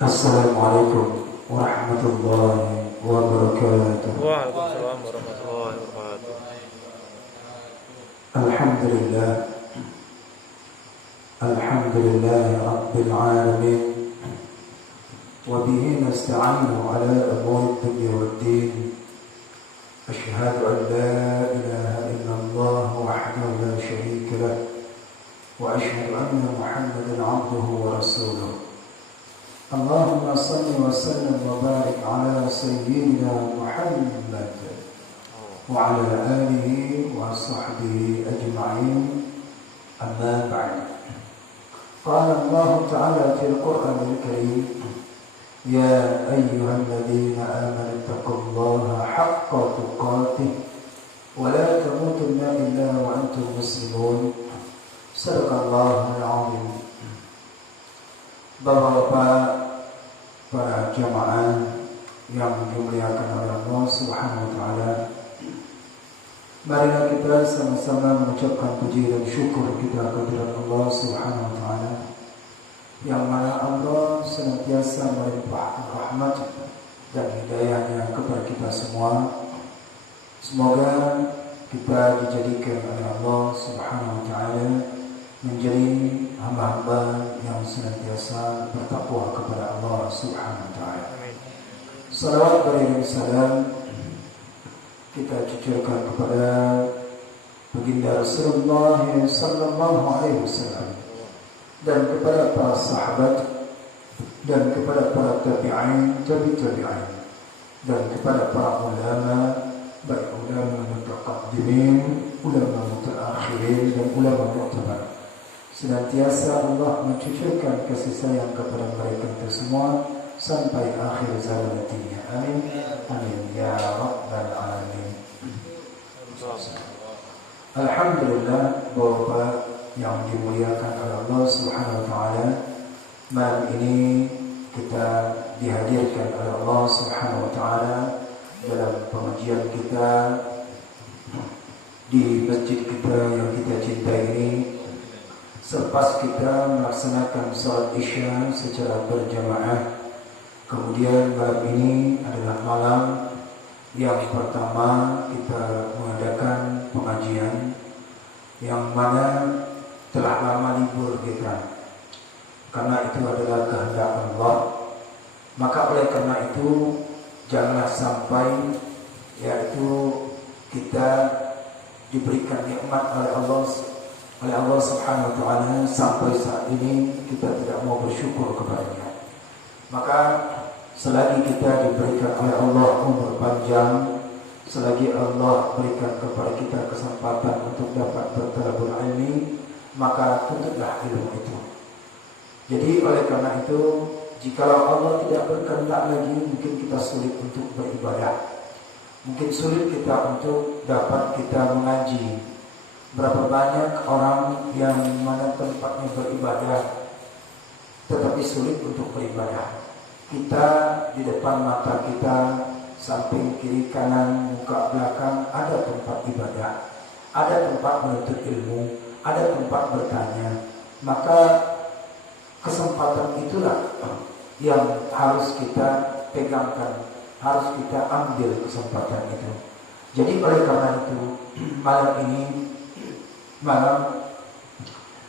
Assalamualaikum warahmatullahi wabarakatuh. Waalaikumsalam warahmatullahi wabarakatuh. Alhamdulillah, alhamdulillah rabbil alamin. Wa bihi nasta'inu ala umuri dunya waddin. Ashhadu an la ilaha illallah wahdahu la syarika lah. Wa ashhadu anna Muhammadan 'abduhu wa rasuluh. Allahumma salli wa sallim wa barik ala sayyidina Muhammad wa ala alihi wa sahbihi ajma'in, amma ba'd. Qala Allah ta'ala fil Qur'anil Karim, ya ayyuhalladzina amanu taqullaha haqqa tuqatih wa la tamutunna illa wa antum muslimun. Sadaqallahul 'azim. Bapak-bapak, para jamaah yang dimuliakan oleh Allah Subhanahu wa taala, marilah kita sama-sama mengucapkan puji dan syukur kita kepada Allah Subhanahu wa taala, yang mana Allah senantiasa melimpahkan rahmat dan hidayahnya kepada kita semua. Semoga kita dijadikan oleh Allah Subhanahu wa taala menjadi hamba-hamba yang senantiasa bertakwa kepada Allah Subhanahu wa taala. Salawat beriring salam kita cucurkan kepada baginda Rasulullah sallallahu alaihi wasallam, dan kepada para sahabat, dan kepada para tabi'in, tabi'in, dan kepada para ulama, baik ulama mutaqaddimin, ulama mutaakhirin, dan ulama mu'tabar. Senantiasa Allah mencucurkan kasih sayang kepada mereka itu semua sampai akhir zaman nantinya. Amin. Amin ya rabbal alamin. Alhamdulillah, Bapak yang dimuliakan oleh Allah Subhanahu wa taala, malam ini kita dihadirkan oleh Allah Subhanahu wa taala dalam pengajian kita di masjid kita yang kita cintai ini, selepas kita melaksanakan salat Isya secara berjamaah. Kemudian malam ini adalah malam yang pertama kita mengadakan pengajian, yang mana telah lama libur kita, karena itu adalah kehendak Allah. Maka oleh karena itu janganlah sampai yaitu kita diberikan nikmat oleh Allah Subhanahu wa taala sampai saat ini kita tidak mau bersyukur kepadanya. Maka selagi kita diberikan oleh Allah umur panjang, selagi Allah berikan kepada kita kesempatan untuk dapat bertalabul ilmi, maka tuntutlah ilmu itu. Jadi oleh karena itu, jikalau Allah tidak berkehendak lagi, mungkin kita sulit untuk beribadah, mungkin sulit kita untuk dapat kita mengaji. Berapa banyak orang yang mana tempatnya beribadah tetapi sulit untuk beribadah. Kita di depan mata kita, samping kiri kanan, muka belakang, ada tempat ibadah, ada tempat menuntut ilmu, ada tempat bertanya. Maka kesempatan itulah yang harus kita pegangkan, harus kita ambil kesempatan itu. Jadi oleh karena itu, malam ini malam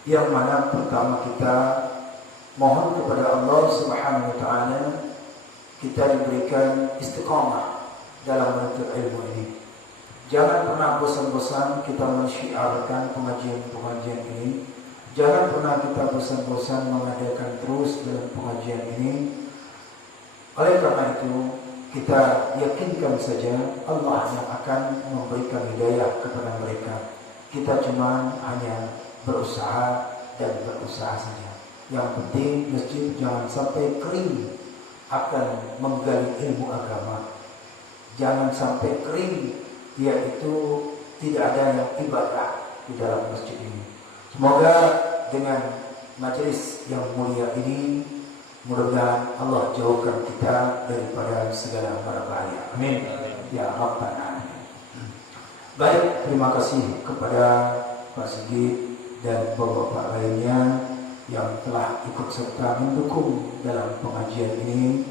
yang mana pertama kita mohon kepada Allah Subhanahu wa taala kita diberikan istiqamah dalam menuntut ilmu ini. Jangan pernah bosan-bosan kita mensyiarkan pengajian-pengajian ini. Jangan pernah kita bosan-bosan mengadakan terus dalam pengajian ini. Oleh karena itu, kita yakinkan saja Allah yang akan memberikan hidayah kepada mereka. Kita cuma hanya berusaha dan berusaha saja. Yang penting masjid jangan sampai kering akan menggali ilmu agama. Jangan sampai kering, yaitu tidak ada yang ibadah di dalam masjid ini. Semoga dengan majelis yang mulia ini, mudah-mudahan Allah jauhkan kita daripada segala mara bahaya. Amin. Ya Rabbal Alamin. Baik, terima kasih kepada Pak Sigit dan bapak-bapak lainnya yang telah ikut serta mendukung dalam pengajian ini.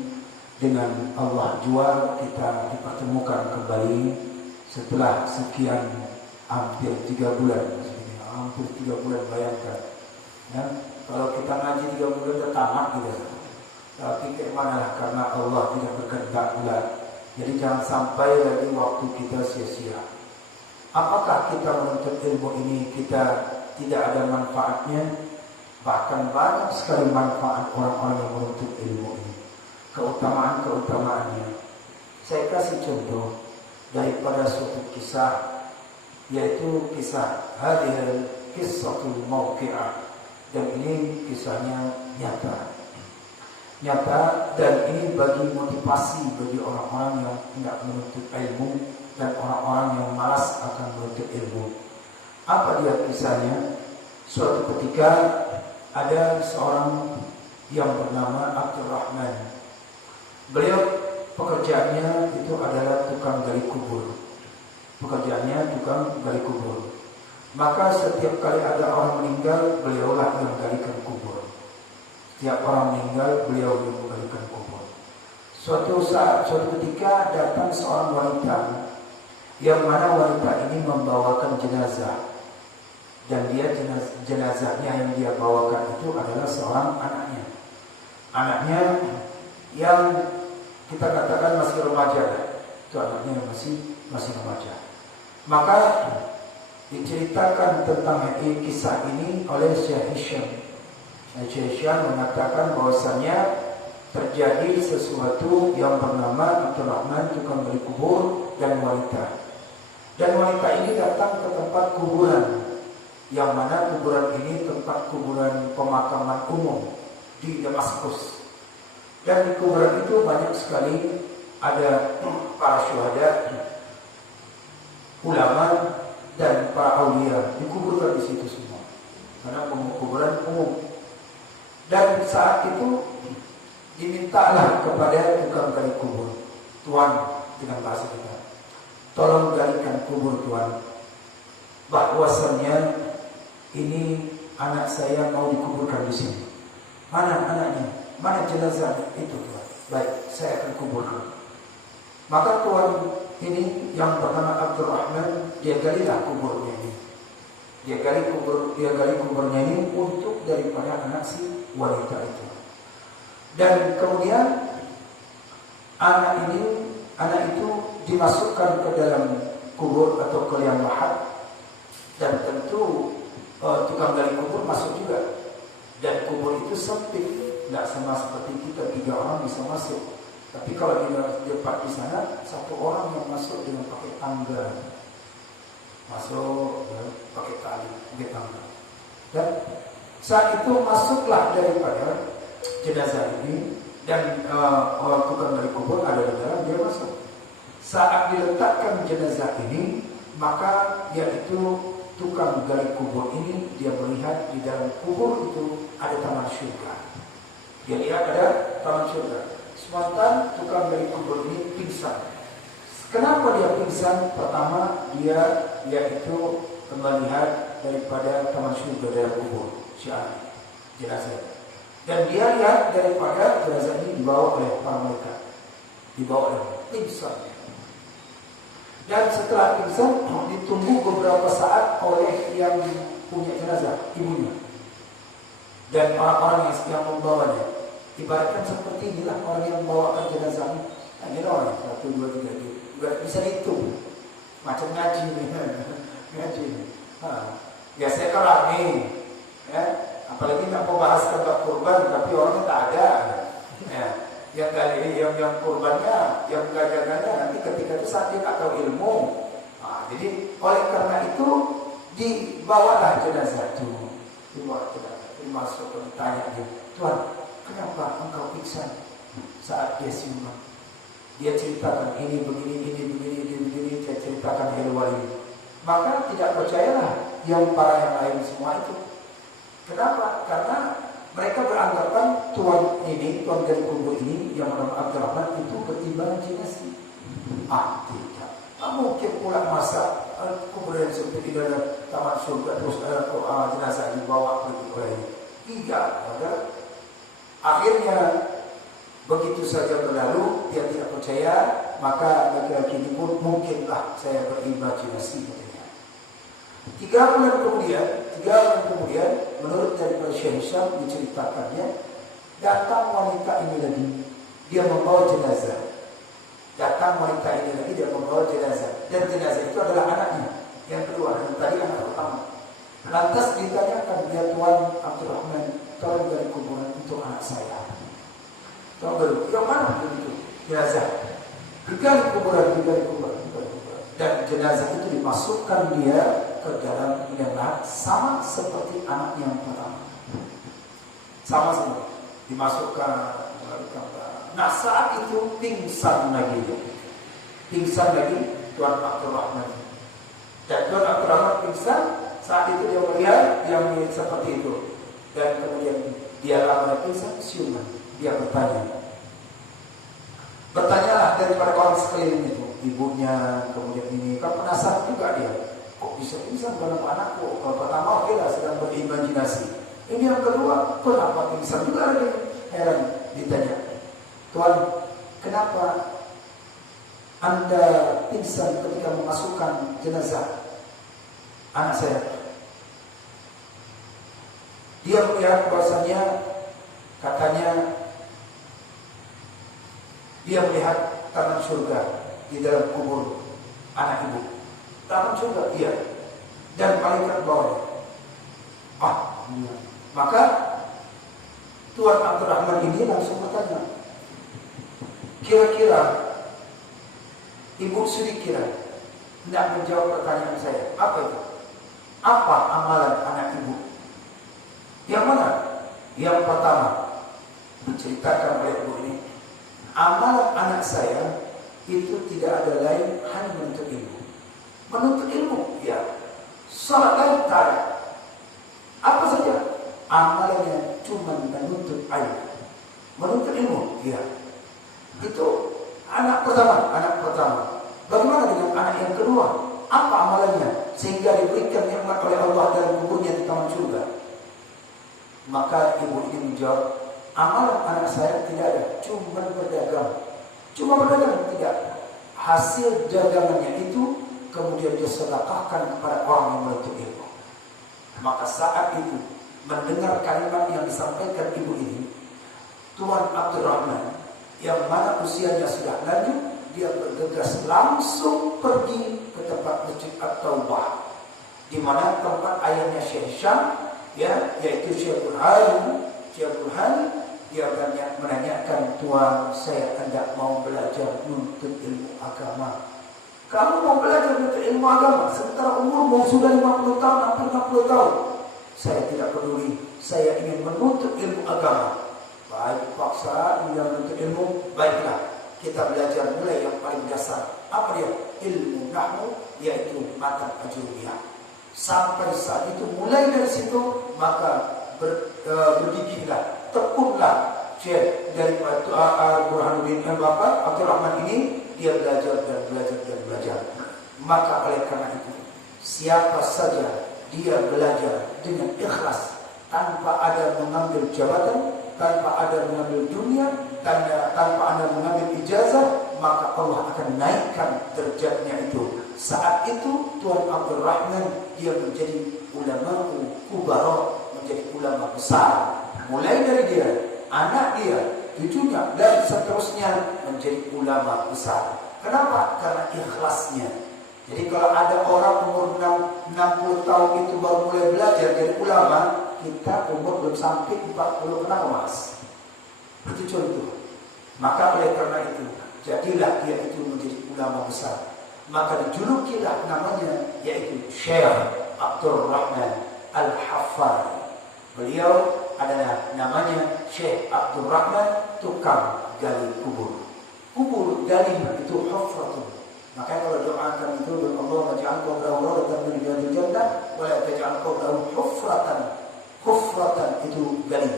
Dengan Allah jua kita dipertemukan kembali setelah sekian hampir 3 bulan. Hampir 3 bulan, bayangkan. Ya, kalau kita ngaji 3 bulan sudah tamat gitu. Tapi kemana, karena Allah tidak berkehendak pula. Jadi jangan sampai lagi waktu kita sia-sia. Apakah kita menuntut ilmu ini kita tidak ada manfaatnya? Bahkan banyak sekali manfaat orang-orang yang menuntut ilmu ini. Keutamaan-keutamaannya. Saya kasih contoh daripada suatu kisah, yaitu kisah hadhil qissatul mauqi'ah, dan ini kisahnya nyata dan ini bagi motivasi bagi orang-orang yang tidak menuntut ilmu dan orang-orang yang malas akan menuntut ilmu. Apa dia kisahnya? Suatu ketika ada seorang yang bernama Abdurrahman. Beliau pekerjaannya itu adalah tukang gali kubur. Pekerjaannya tukang gali kubur. Maka setiap kali ada orang meninggal, beliaulah yang galikan kubur. Setiap orang meninggal, beliau yang menggalikan kubur. Suatu ketika datang seorang wanita, yang mana wanita ini membawakan jenazah. Dan dia jenazahnya yang dia bawakan itu adalah seorang anaknya. Anaknya yang kita katakan masih remaja. Itu anaknya yang masih remaja. Maka diceritakan tentang kisah ini oleh Syekh Hisham. Syekh Hisham mengatakan bahwasannya terjadi sesuatu yang bernama Abdurrahman tukang gali kubur dan wanita. Dan wanita ini datang ke tempat kuburan, yang mana kuburan ini tempat kuburan pemakaman umum di Damaskus. Dan di kuburan itu banyak sekali ada para syuhada, ulama, dan para aulia dikuburkan di situ semua, karena kuburan umum. Dan saat itu dimintalah kepada tukang gali kubur, Tuan, dengan bahasa kita, tolong galikan kubur Tuan, bahwasannya ini anak saya mau dikuburkan di sini. Mana anaknya? Mana jenazahnya? Itu Tuan. Baik, saya akan kuburkan. Maka Tuan ini yang bernama Abdurrahman, dia galilah kuburnya ini. Dia gali kuburnya ini untuk daripada anak si wanita itu. Dan kemudian anak itu dimasukkan ke dalam kubur atau ke liang lahat, dan tentu tukang gali kubur masuk juga. Dan kubur itu sempit, tidak sama seperti kita 3 orang bisa masuk. Tapi kalau di depan di sana 1 orang yang masuk dengan pakai tangga, masuk pakai tali, pakai tangga. Dan saat itu masuklah daripada jenazah ini, dan orang tukang gali kubur ada di dalam, dia masuk. Saat diletakkan jenazah ini, maka yaitu tukang gali kubur ini dia melihat di dalam kubur itu ada taman surga. Dia lihat ada taman surga. Spontan tukang gali kubur ini pingsan. Kenapa dia pingsan? Pertama, dia yaitu melihat daripada taman surga dari kubur si anak jenazah. Dan dia lihat daripada jenazah ini dibawa oleh para malaikat, dibawa oleh pingsan. Dan setelah pingsan ditunggu beberapa saat oleh yang punya jenazah, ibunya, dan orang-orang yang membawanya. Ibaratkan seperti inilah orang yang membawakan jenazah. Nah, ini orang 1, 2, 3 juga bisa dihitung. Macam ngaji nih, ngaji. Biasanya kan rame, ya. Apalagi nak membahas tentang kurban, tapi orangnya tak ada. Ya. Yang kurbannya, yang gajah-gajah nanti ketika itu saat dia tak tahu ilmu. Jadi oleh karena itu dibawalah jenazah itu, dibawa jenazah, dimasuk, ditanya dia, Tuan, kenapa engkau pingsan saat dia siuman? Dia ceritakan ini begini, dia ceritakan hal ini. Maka tidak percayalah yang para yang lain semua itu. Kenapa? Karena mereka beranggapan tuan gali kubur ini yang bernama Abdurrahman itu ketimbangan jenazah. Tidak. Mungkin pula masa kuburan seperti di dalam taman surga terus jenazah dibawa pergi oleh ini. Iya, maka akhirnya begitu saja berlalu, dia tidak percaya, maka laki-laki ini pun mungkinlah saya berimajinasi katanya. 3 bulan kemudian, menurut daripada Syekh Hisham menceritakannya, datang wanita ini lagi, dia membawa jenazah. Dan jenazah itu adalah anaknya yang kedua, dan tadi anak pertama. Lantas ditanyakan, dia Tuan Abdurrahman, tolong dari kuburan untuk anak saya. Tolong yang mana begitu? Jenazah. Digali kuburan. Dan jenazah itu dimasukkan dia ke dalam liang lahat, sama seperti anak yang pertama. Sama semua. Dimasukkan. Nah saat itu pingsan lagi Tuan Abdurrahman. Dan Tuan Abdurrahman pingsan. Saat itu dia melihat yang seperti itu. Dan kemudian dia lama pingsan, siuman. Dia bertanyalah daripada orang sekeliling itu, ibunya, kemudian ini, kan penasaran juga dia, kok bisa pingsan dalam anakku? Kalau pertama oke lah, sedang berimajinasi. Ini yang kedua, kenapa pingsan juga lagi? Heran, ditanya, Tuan, kenapa Anda pingsan ketika memasukkan jenazah anak saya? Dia melihat bahwasanya, katanya, dia melihat taman surga di dalam kubur anak ibu. Taman surga, iya. Dan malaikat bawahnya. Iya. Maka Tuan Abdurrahman ini langsung bertanya, kira-kira Ibu Sudikira tidak menjawab pertanyaan saya. Apa itu? Apa amalan anak ibu? Yang mana? Yang pertama, diceritakan oleh ibu ini, amalan anak saya itu tidak ada lain hanya menuntut ilmu. Menuntut ilmu, ya. Salat dan tarik. Apa saja? Amalannya cuma menuntut ilmu. Menuntut ilmu, ya. Itu anak pertama. Bagaimana dengan anak yang kedua? Apa amalannya sehingga diberikan nikmat oleh Allah dalam kuburnya di taman surga? Maka ibu ini menjawab, amalan anak saya tidak ada, cuma berdagang. Tidak. Hasil dagangannya itu kemudian dia sedekahkan kepada orang yang menuntut ilmu. Maka saat itu mendengar kalimat yang disampaikan ibu ini, Tuan Abdurrahman yang mana usianya sudah lanjut, dia bergegas langsung pergi ke tempat Masjid At-Taubah, di mana tempat ayahnya Syekh Hisham, ya, yaitu Syekh Burhan. Dia menanyakan, Tuan, saya hendak mau belajar menuntut ilmu agama. Kamu mau belajar menuntut ilmu agama, sementara umurmu sudah 50 tahun, hampir 60 tahun. Saya tidak peduli, saya ingin menuntut ilmu agama. Baik, paksa dia menuntut ilmu, baiklah. Kita belajar mulai yang paling dasar. Apa dia? Ilmu nahwu, yaitu matan ajuriyah. Sampai saat itu, mulai dari situ, maka bergigihlah, tekunlah Syekh dari Burhanuddin Abdurrahman ini, dia belajar. Maka oleh karena itu, siapa saja dia belajar dengan ikhlas, tanpa ada mengambil jabatan, tanpa ada mengambil dunia, tanpa ada mengambil ijazah, maka Allah akan naikkan derajatnya itu. Saat itu Tuan Abdurrahman dia menjadi ulama kubara, menjadi ulama besar. Mulai dari dia, anak dia, cucunya, dan seterusnya menjadi ulama besar. Kenapa? Karena ikhlasnya. Jadi kalau ada orang umur 60 tahun itu baru mulai belajar jadi ulama, kita umur belum sampai 40 kena emas. Itu contoh. Maka oleh karena itu, jadilah dia itu menjadi ulama besar. Maka dijulukilah namanya, yaitu Syekh Abdurrahman Al-Haffari. Beliau adalah namanya Syekh Abdurrahman tukang gali kubur. Kubur gali itu hufratun. Makanya kalau doakan itu, Allah maj'al qabrahu rawdatan min riyadil jannah wa la taj'al qabrahu hufratan itu gali.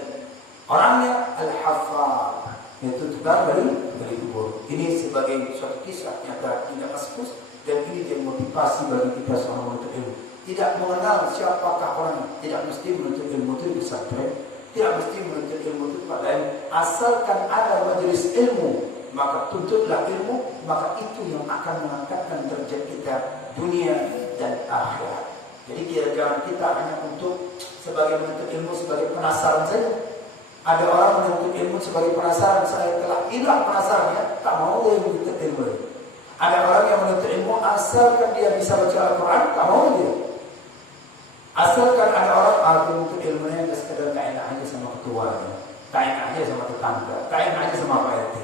Orangnya Al-Haffar, yaitu tukang gali kubur. Ini sebagai suatu kisah nyata tidak maskus, dan ini jadi motivasi bagi kita seorang menuntut ilmu. Tidak mengenal siapakah orang, tidak mesti menuntut ilmu itu di pesantren, Tidak mesti menuntut ilmu itu tempat lain. Asalkan ada majelis ilmu, maka tuntutlah ilmu, maka itu yang akan mengangkatkan derajat kita dunia dan akhirat. Jadi jangan kita hanya untuk sebagai menuntut ilmu sebagai penasaran saja. Ada orang menuntut ilmu sebagai penasaran, saya telah hilang penasarannya, tak mau dia menuntut ilmu. Ada orang yang menuntut ilmu asalkan dia bisa baca Al-Quran, tak mau dia. Asalkan ada orang menuntut ilmunya yang sekedar tak enak aja sama ketuanya, tak enak aja sama tetangga, tak enak aja sama Pak RT.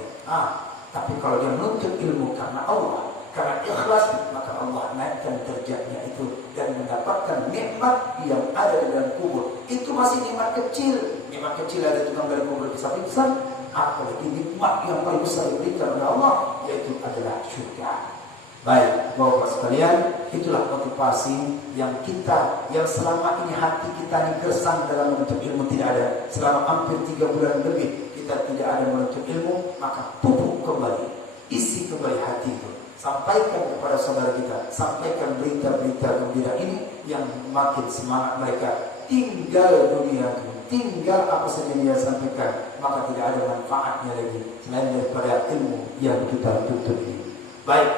Tapi kalau dia menuntut ilmu karena Allah, karena ikhlas, maka Allah naikkan derajatnya itu dan mendapatkan nikmat yang ada di dalam kubur. Itu masih nikmat kecil. Nikmat kecil ada tukang gali kubur besar-besar. Apalagi nikmat yang paling besar diberikan oleh Allah, yaitu adalah surga. Baik, Bapak sekalian, itulah motivasi yang selama ini hati kita ini gersang dalam menuntut ilmu tidak ada. Selama hampir 3 bulan lebih kita tidak ada menuntut ilmu, maka pupuk kembali, isi kembali hati itu. Sampaikan kepada saudara kita, sampaikan berita-berita gembira ini yang makin semangat mereka. Tinggal dunia, tinggal apa saja dia sampaikan, maka tidak ada manfaatnya lagi selain daripada ilmu yang kita tuntut ini. Baik,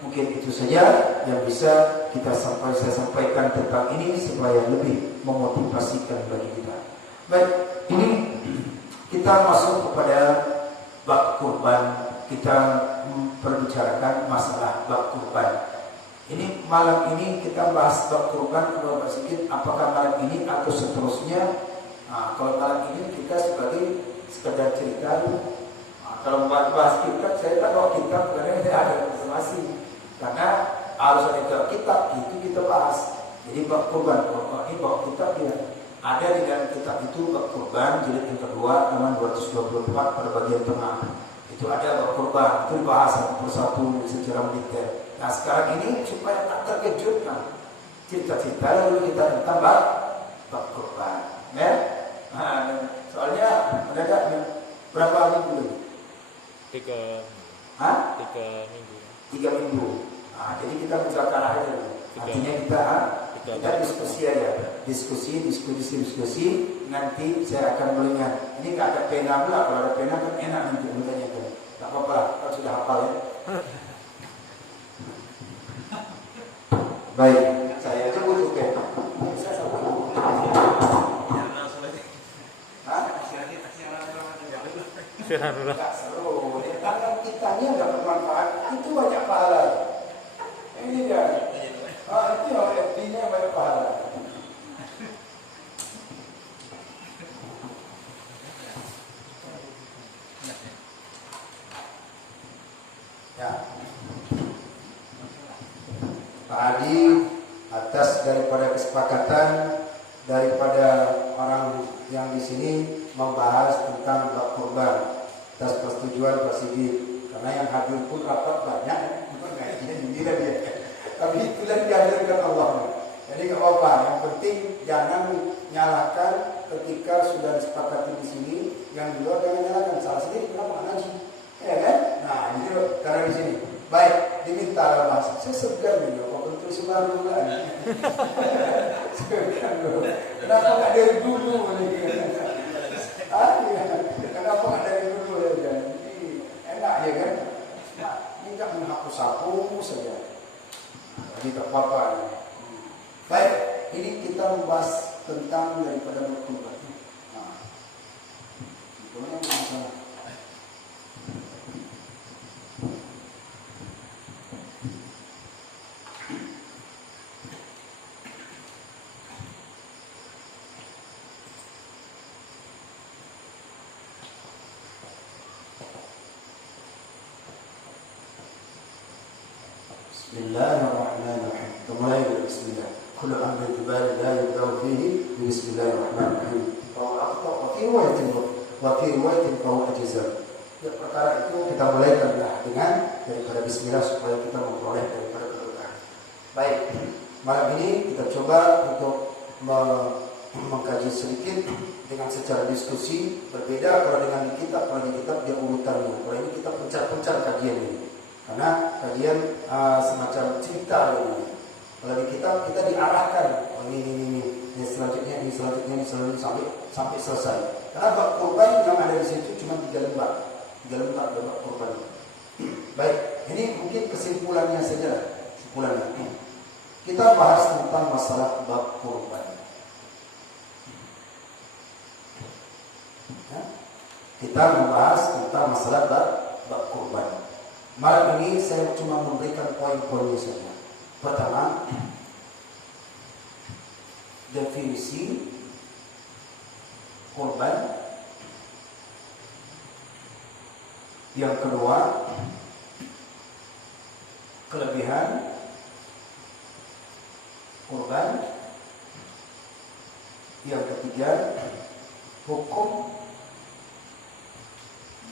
mungkin itu saja yang bisa saya sampaikan tentang ini supaya lebih memotivasikan bagi kita. Baik, ini kita masuk kepada bab kurban. Kita membicarakan masalah bab kurban. Ini malam ini kita bahas bab kurban beberapa sedikit. Apakah malam ini atau seterusnya? Kalau malam ini kita sebagai sekedar cerita. Kalau bahas kitab, saya tak bawa kitab karena saya ada masing-masing. Karena harus ada kitab itu kita bahas. Jadi bab kurban ini bawa kitab dia. Ada di dalam kitab itu bab kurban jilid yang kedua halaman 224 pada bagian tengah. Itu ada bab kurban, itu dibahas satu persatu secara mendetail. Nah sekarang ini supaya tak terkejut, cerita-cerita lalu kita tentang bab kurban, ya. Soalnya mendadak berapa minggu lagi? 3 minggu. 3 minggu. Jadi kita menceritakan aja. Artinya kita diskusi aja, diskusi. Nanti saya akan melihat. Ini nggak ada pena pula. Kalau ada pena kan enak nanti bertanya kan. Tak apa-apa, kalau sudah hafal ya. Baik, saya aja butuh pena. Bisa sampai. Nggak seru. Tangan kitanya nggak bermanfaat. Itu banyak pahala. Ini dia. Itu yang FD-nya banyak pahala. Ya. Pak Adi, atas daripada kesepakatan daripada orang yang di sini membahas tentang bab kurban, atas persetujuan Pak Sigit, karena yang hadir pun rapat banyak, bukan kayaknya gembira dia. Tapi itulah dihadirkan Allah. Jadi nggak apa-apa. Yang penting jangan nyalakan ketika sudah disepakati di sini, yang di luar jangan nyalakan. Salah sendiri kenapa ngaji? Ya kan? Nah ini karena di sini. Baik, diminta Mas. Saya segan nih, Pak Menteri Sumarno lagi. Kenapa nggak dari dulu? Kenapa nggak dari dulu ya? Jadi enak ya kan? Nah, ini nggak menghapus-hapus saja. Jadi tak apa-apa. Baik, ini kita membahas tentang daripada berkurban. Gimana masalah? Bismillahirrahmanirrahim. Mulai dari Bismillah. Kullu amrin jibali la yubda'u fihi Bismillahirrahmanirrahim. Wa fi riwayatin fahuwa ajzam. Perkara itu kita mulai dengan daripada Bismillah supaya kita memperoleh daripada keberkahan. Baik, malam ini kita coba untuk mengkaji sedikit dengan secara diskusi. Berbeda kalau dengan di kitab, kalau di kitab dia urutannya. Kalau ini kita pencar-pencar kajian ini. Karena kajian semacam cerita ini. Kalau di kitab kita diarahkan, ini selanjutnya sampai selesai. Karena bab kurban yang ada di situ cuma 3 lembar. 3 lembar bab kurban. Baik, ini mungkin kesimpulannya saja. Kesimpulannya. Kita bahas tentang masalah bab kurban. Ya? Kita membahas tentang masalah bab kurban. Malam ini saya cuma memberikan poin-poinnya saja. Pertama, definisi kurban. Yang kedua, kelebihan kurban. Yang ketiga, hukum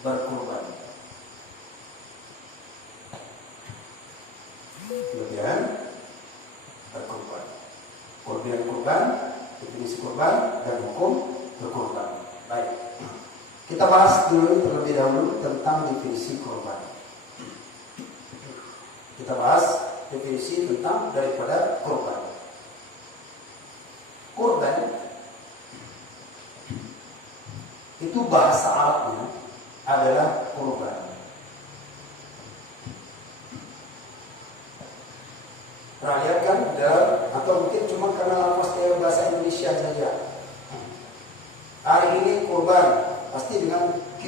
berkurban. Kelebihan berkurban. Kelebihan kurban, definisi kurban, dan hukum berkurban. Baik. Kita bahas dulu terlebih dahulu tentang definisi kurban. Kita bahas definisi tentang daripada kurban. Kurban itu bahasa Arabnya adalah kurban. Pernah lihat kan? Atau mungkin cuma karena lafaz bahasa Indonesia saja. Hari ini kurban pasti dengan Q,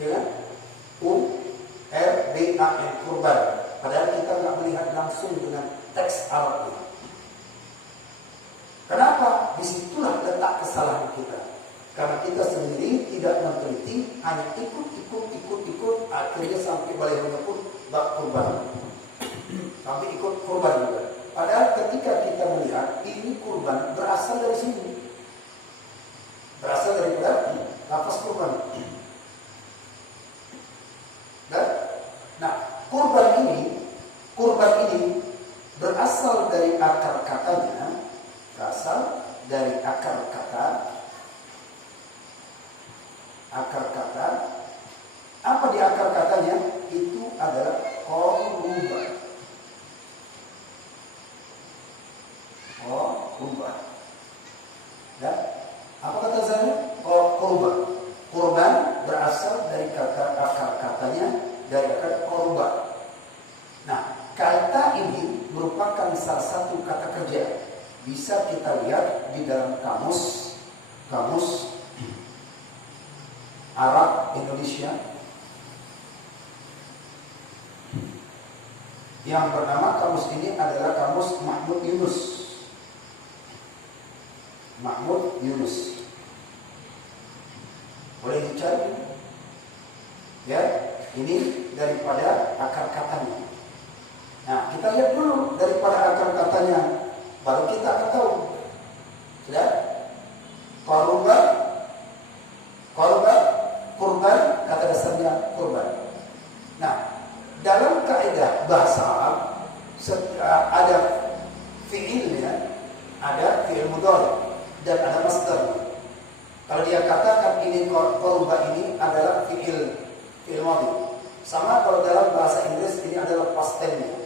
ya kan? U-R-B-A-N, kurban. Padahal kita nggak melihat langsung dengan teks Arabnya. Kenapa? Disitulah letak kesalahan kita. Karena kita sendiri tidak meneliti, hanya ikut, akhirnya sampai balaghahnya pun bab kurban. Sampai ikut kurban juga. Padahal ketika kita melihat ini kurban berasal dari sini. Berasal daripada lafaz kurban. Nah, kurban ini berasal dari akar katanya, akar kata. Apa di akar katanya? Itu adalah korban. Dan apa kata saya? Korban. Korban berasal dari akar katanya, dari akar korban. Nah, kata ini merupakan salah satu kata kerja. Bisa kita lihat di dalam kamus Arab Indonesia yang bernama kamus ini adalah kamus Mahmud Yunus. Boleh dicari, ya. Ini daripada akar katanya. Nah, kita lihat dulu daripada akar katanya, baru kita akan tahu. Sudah? Kurban, kata dasarnya kurban. Nah, dalam kaidah bahasa Arab ada fi'ilnya, ada fi'il mudhari dan ada masdar. Kalau dia katakan ini kurban ini adalah fi'il madhi. Sama kalau dalam bahasa Inggris ini adalah past tense-nya.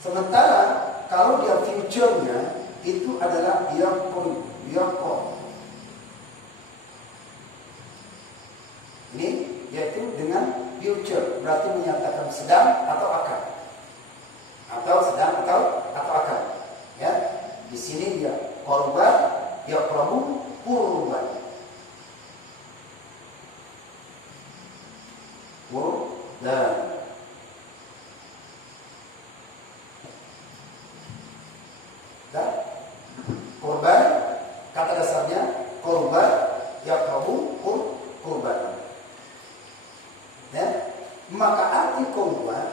Sementara kalau dia future-nya itu adalah yakun. Ini yaitu dengan future, berarti menyatakan sedang atau akan. Ya. Di sini dia korban, yaqrabu kurban. Korban, kata dasarnya korban, yaqrabu kurban. Ya, maka arti korban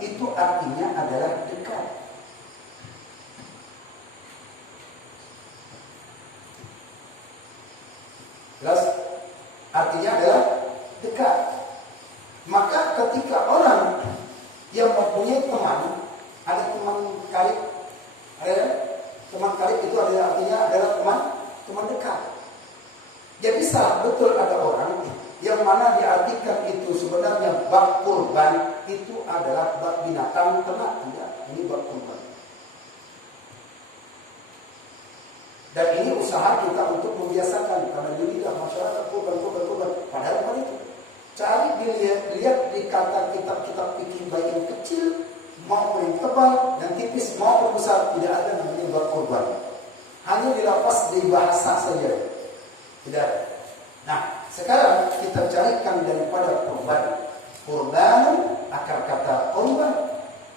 itu artinya adalah dekat. Jelas? Artinya adalah dekat. Maka ketika orang yang mempunyai teman, ada teman karib, teman karib itu artinya adalah teman dekat. Jadi salah betul ada orang yang mana diartikan itu sebenarnya bab kurban itu adalah bab binatang ternak, tidak, ini bab kurban. Dan ini usaha kita untuk membiasakan, karena dilihat masyarakat kurban. Padahal bukan itu. Cari lihat di kata kitab-kitab fikih baik yang kecil maupun yang tebal dan tipis maupun besar, tidak ada namanya berkorban. Hanya dilapas di bahasa saja. Tidak ada. Nah, sekarang kita carikan daripada korban. Korban, akar kata korban,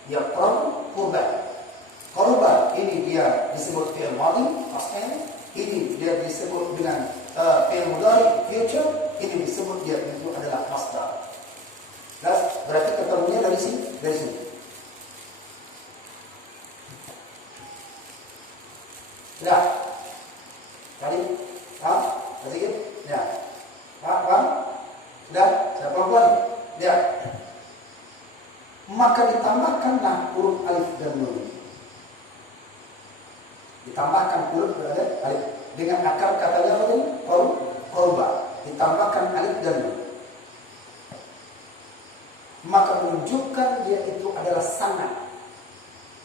ya korban. Korban ini dia disebut fi'il madhi, past tense. Ini dia disebut dengan fi'il mudhari, future. Ini disebut dia itu adalah masdar. Berarti ketemunya dari sini. Sudah. Tadi, sedikit. Ya. Paham? Sudah. Saya pelan-pelan. Ya. Maka ditambahkanlah huruf alif dan nun. Ditambahkan huruf berada alif dengan akar katanya apa tadi? Korba. Ditambahkan alif dan nun. Maka menunjukkan dia itu adalah sangat.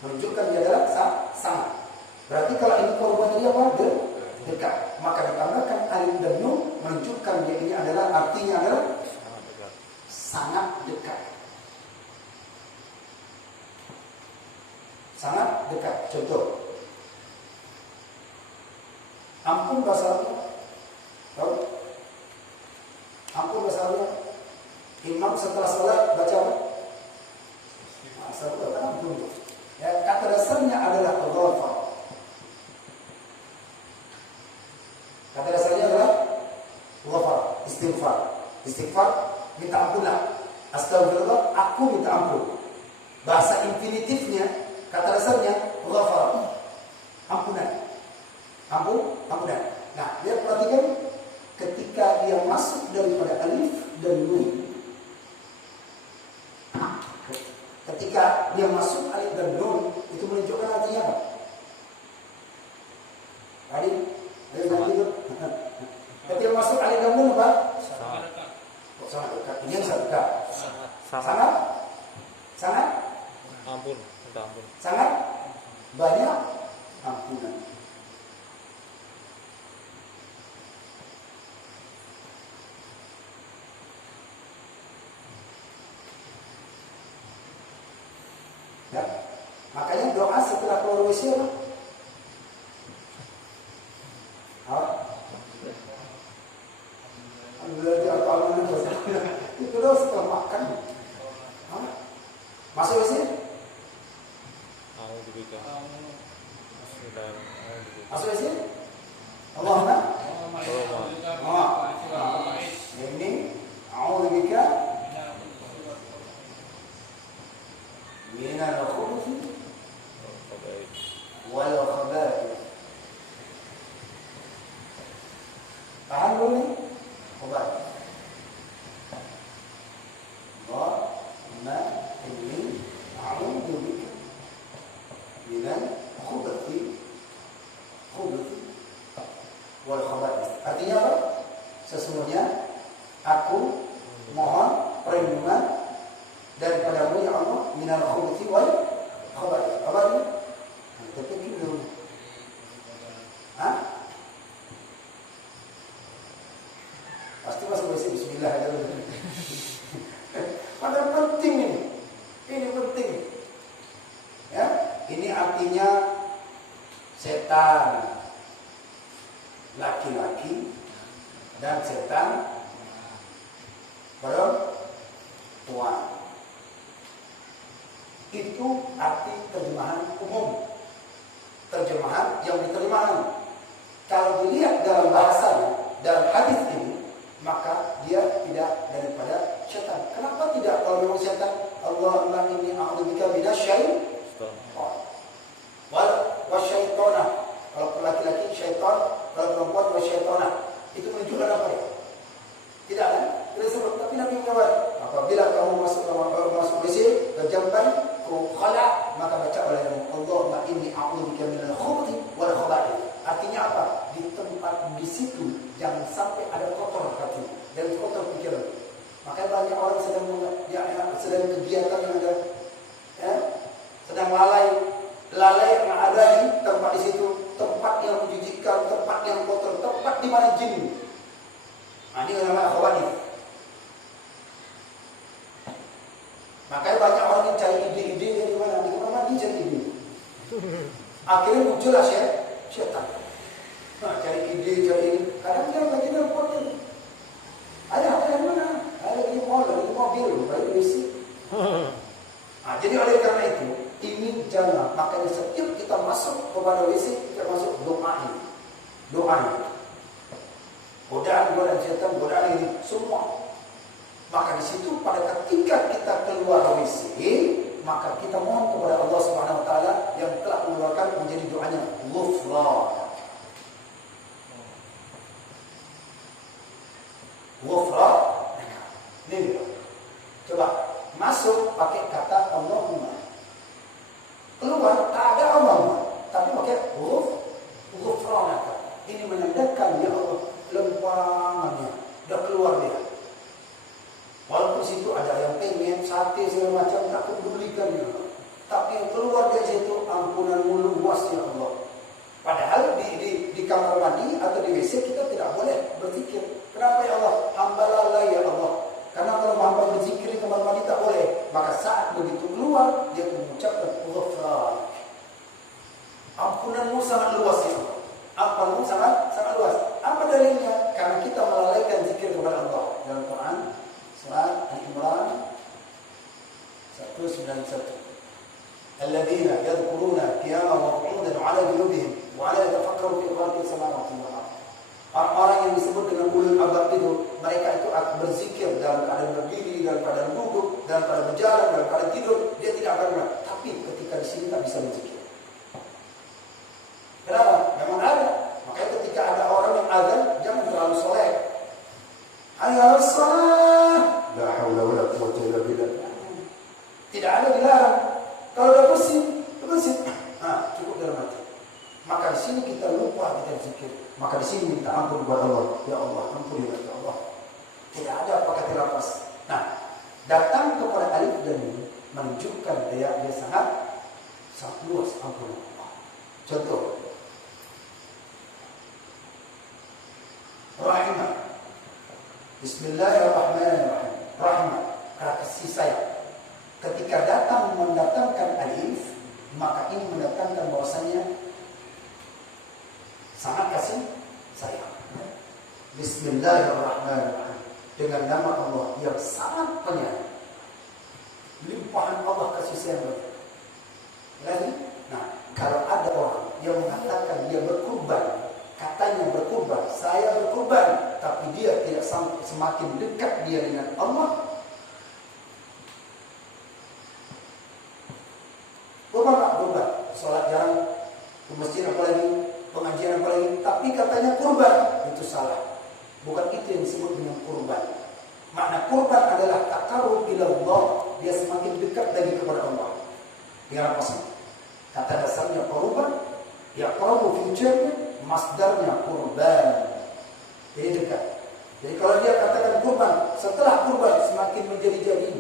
Menunjukkan dia adalah sangat. Berarti kalau ini korban tadi apa? Dekat. Maka ditambahkan alif dan nun menunjukkan dia ini adalah artinya adalah sangat dekat. Sangat dekat. Contoh. Ampun bahasa Arab. Tahu? Ampun bahasa Arab. Imam setelah salat baca apa? Salat ampun. Ya, kata dasarnya adalah ghafar. Kata dasarnya adalah ghafar, istighfar. Istighfar minta ampunlah. Astagfirullah, aku minta ampun. Bahasa infinitifnya, kata dasarnya ghafar. Ampunan. Ampunan. Nah, lihat perhatikan ketika dia masuk daripada alif dan nun. Ketika dia masuk alif dan nun, itu menunjukkan artinya apa? Tadi itu. Ketika masuk alif dan nun apa? Sangat dekat. Ini yang sangat dekat. Sangat. Ampun, minta ampun. Sangat banyak ampunan. Ya. Makanya doa setelah keluar WC apa? Itu doa setelah makan. Masuk WC? Masuk WC? Allahumma ini a'udzubika minal khubuthi wal khaba'ith. Paham belum ni? Obat. Allahumma inni a'udzubika minal khubuthi wal khaba'ith. Artinya apa? Sesungguhnya aku mohon perlindungan daripadamu ya Allah minal khubuthi wal khaba'ith. Apa ini? Kita fikir dulu. Pasti masuk WC bismillah aja dulu. Padahal penting ini. Ini penting. Ya, ini artinya setan laki-laki dan setan perempuan. Itu arti terjemahan umum. Terjemahan yang diterima. Kalau dilihat dalam bahasanya, dalam hadis ini, maka dia tidak daripada syaitan. Kenapa tidak kalau memang syaitan? Allahumma inni a'udzubika minasyaitonir wasyaitonah. Kalau laki-laki syaitan, kalau perempuan wasyaitonah. Itu menunjukkan apa ya? Tidak kan? Tidak sebut. Tapi Nabi menjawab, apabila kamu masuk WC kejamkan khala, maka baca olehmu Allahumma inni a'udzubika minal khubuthi wal khaba'ith. Artinya apa? Di tempat di situ jangan sampai ada kotor hati dan kotor pikiran. Makanya banyak orang sedang kegiatan yang ada, sedang lalai yang ada di tempat di situ, tempat yang menjijikkan, khabaith. Makanya banyak orang yang cari ide-ide dari mana? Di kamar mandi cari ide. Akhirnya muncullah syaitan. Nah, cari ide, cari ini. Kadang dia lagi nelfon ni. Ada yang mana? Ada lagi mall, lagi mobil, lagi besi. Nah, jadi oleh karena itu, ini jangan. Makanya setiap kita masuk kepada WC, kita masuk doa ini. Doa ini. Godaan syaitan, godaan ini, semua. Maka di situ pada ketika kita keluar WC, maka kita mohon kepada Allah Subhanahu wa taala yang telah mengeluarkan menjadi doanya ghufran. Ghufran. Ini dia. Coba masuk pakai kata Allahumma. Keluar tak ada Allahumma, tapi pakai ghufran. Ini menandakan ya Allah lempangannya dah keluar dia. Walaupun situ ada yang pengen sate segala macam tak pedulikan ya. Tapi yang keluar dari situ ampunanmu luas ya Allah. Padahal di kamar mandi atau di WC kita tidak boleh berzikir. Kenapa ya Allah? Hambalallah ya Allah. Karena kalau hamba berzikir di kamar mandi tak boleh. Maka saat begitu keluar dia mengucapkan ghufran. Ampunanmu sangat luas ya Allah. Ampunanmu sangat luas. Apa dalilnya? Karena kita melalaikan zikir kepada Allah dalam Quran. Surat Al-Imran 191. Alladzina yadhkuruna qiyaman wa qu'udan 'ala junubihim wa 'ala yatafakkaru fi khalqis samawati wal ardh. Orang-orang yang disebut dengan ulul albab itu, mereka itu akan berzikir dalam keadaan berdiri, dalam keadaan duduk, dalam keadaan berjalan, dalam keadaan tidur, dia tidak akan berat. Tapi ketika di sini tak bisa berzikir. Kenapa? Memang ada. Makanya ketika ada orang yang azan, jangan terlalu soleh. Hayya 'alas shalah. La haula wala quwwata illa billah. Tidak ada dilarang. Kalau dah pusing, cukup dalam hati. Maka di sini kita lupa kita zikir. Maka di sini minta ampun kepada Allah. Ya Allah, ampunilah ya Allah. Tidak ada apa kata lafaz. Nah, datang kepada alif dan mim menunjukkan dia sangat luas ampunan Allah. Contoh, Rahimah. Bismillahirrahmanirrahim. Rahimah, kasih sayang. Ketika mendatangkan alif, maka ini mendatangkan bahwasanya sangat kasih sayang. Bismillahirrahmanirrahim. Dengan nama Allah yang sangat penyayang. Limpahan Allah kasih sayang. Lagi, nah, kalau ada orang yang mengatakan dia berkurban, katanya berkurban, saya berkurban, tapi dia tidak semakin dekat dia dengan Allah. Berkurban, sholat jarang, ke masjid apalagi, pengajian apalagi, tapi katanya kurban, itu salah. Bukan itu yang disebut dengan kurban. Makna kurban adalah taqarrub ila Allah, dia semakin dekat lagi kepada Allah. Dengan apa sih? Kata dasarnya kurban, ya qarabu future, masdarnya kurban. Jadi dekat. Jadi kalau dia katakan kurban, setelah kurban semakin menjadi-jadi,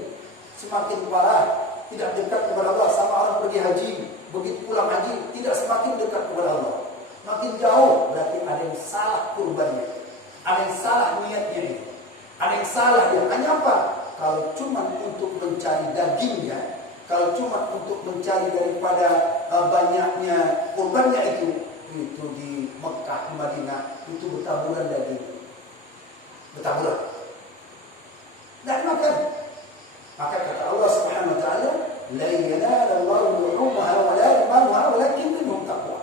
semakin parah, tidak dekat kepada Allah. Sama orang pergi haji, begitu pulang haji tidak semakin dekat kepada Allah, makin jauh. Berarti ada yang salah kurbannya, ada yang salah niatnya itu, ada yang salah dia. Hanya apa? Kalau cuma untuk mencari dagingnya, kalau cuma untuk mencari daripada banyaknya kurbannya itu di Mekah, di Madinah itu bertaburan daging, bertaburan, tidak makan. Maka kata Allah Subhanahu wa taala, la yanalallahu luhumaha wa la rimaha walakin minhum taqwa.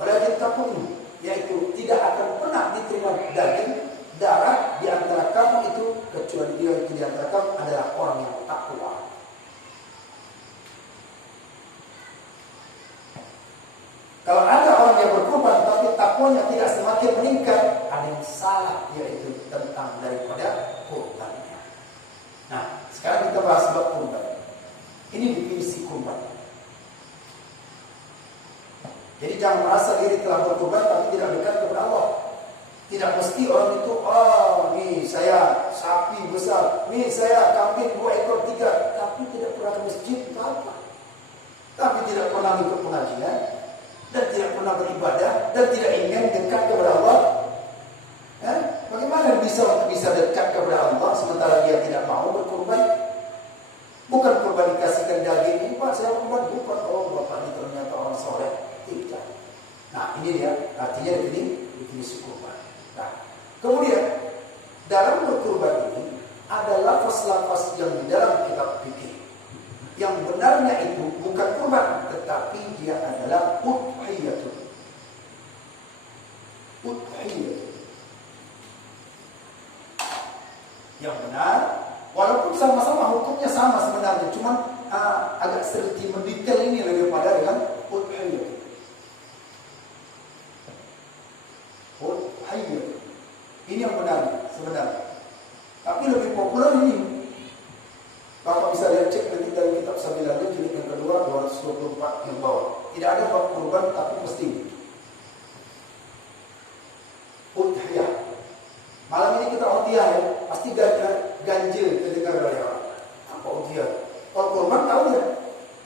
Walakin taqwa, yaitu tidak akan pernah diterima daging, darah di antara kamu itu kecuali dia itu di antara kamu adalah orang yang takwa. Kalau ada orang yang berkorban tapi takwanya tidak semakin meningkat, ada yang salah, yaitu tentang daripada korbannya. Nah, sekarang kita bahas bab kurban. Ini definisi kurban. Jadi jangan merasa diri telah berkurban tapi tidak dekat kepada Allah. Tidak mesti orang itu, nih saya sapi besar, nih saya kambing 2 ekor 3, tapi tidak pernah ke masjid, apa? Tapi tidak pernah ikut pengajian, dan tidak pernah beribadah, dan tidak ingin dekat kepada Allah. Bagaimana bisa dekat kepada Allah sementara dia tidak mau berkorban. Bukan korban dikasihkan daging ini, Pak saya korban, bukan. Oh bapak ini ternyata orang soleh. Tidak. Nah ini dia artinya definisi kurban. Nah kemudian dalam berkurban ini ada lafaz-lafaz yang di dalam kitab fikih yang benarnya itu bukan kurban, tetapi dia adalah udhiyatun. Udhiyatun. Yang benar, walaupun sama-sama hukumnya sama sebenarnya, cuman agak sedikit mendetail ini daripada dengan udhiyatun. Udhiyatun. Ini yang benar sebenarnya. Tapi lebih populer ini. Bapak bisa lihat cek nanti dari kitab Sabilannya jilid yang kedua 224 yang bawah. Tidak ada bab kurban tapi mesti udhiyah. Malam ini kita udhiyah ya, pasti ganjil terdengar dari orang. Apa udhiyah? Kalau kurban tahu ya,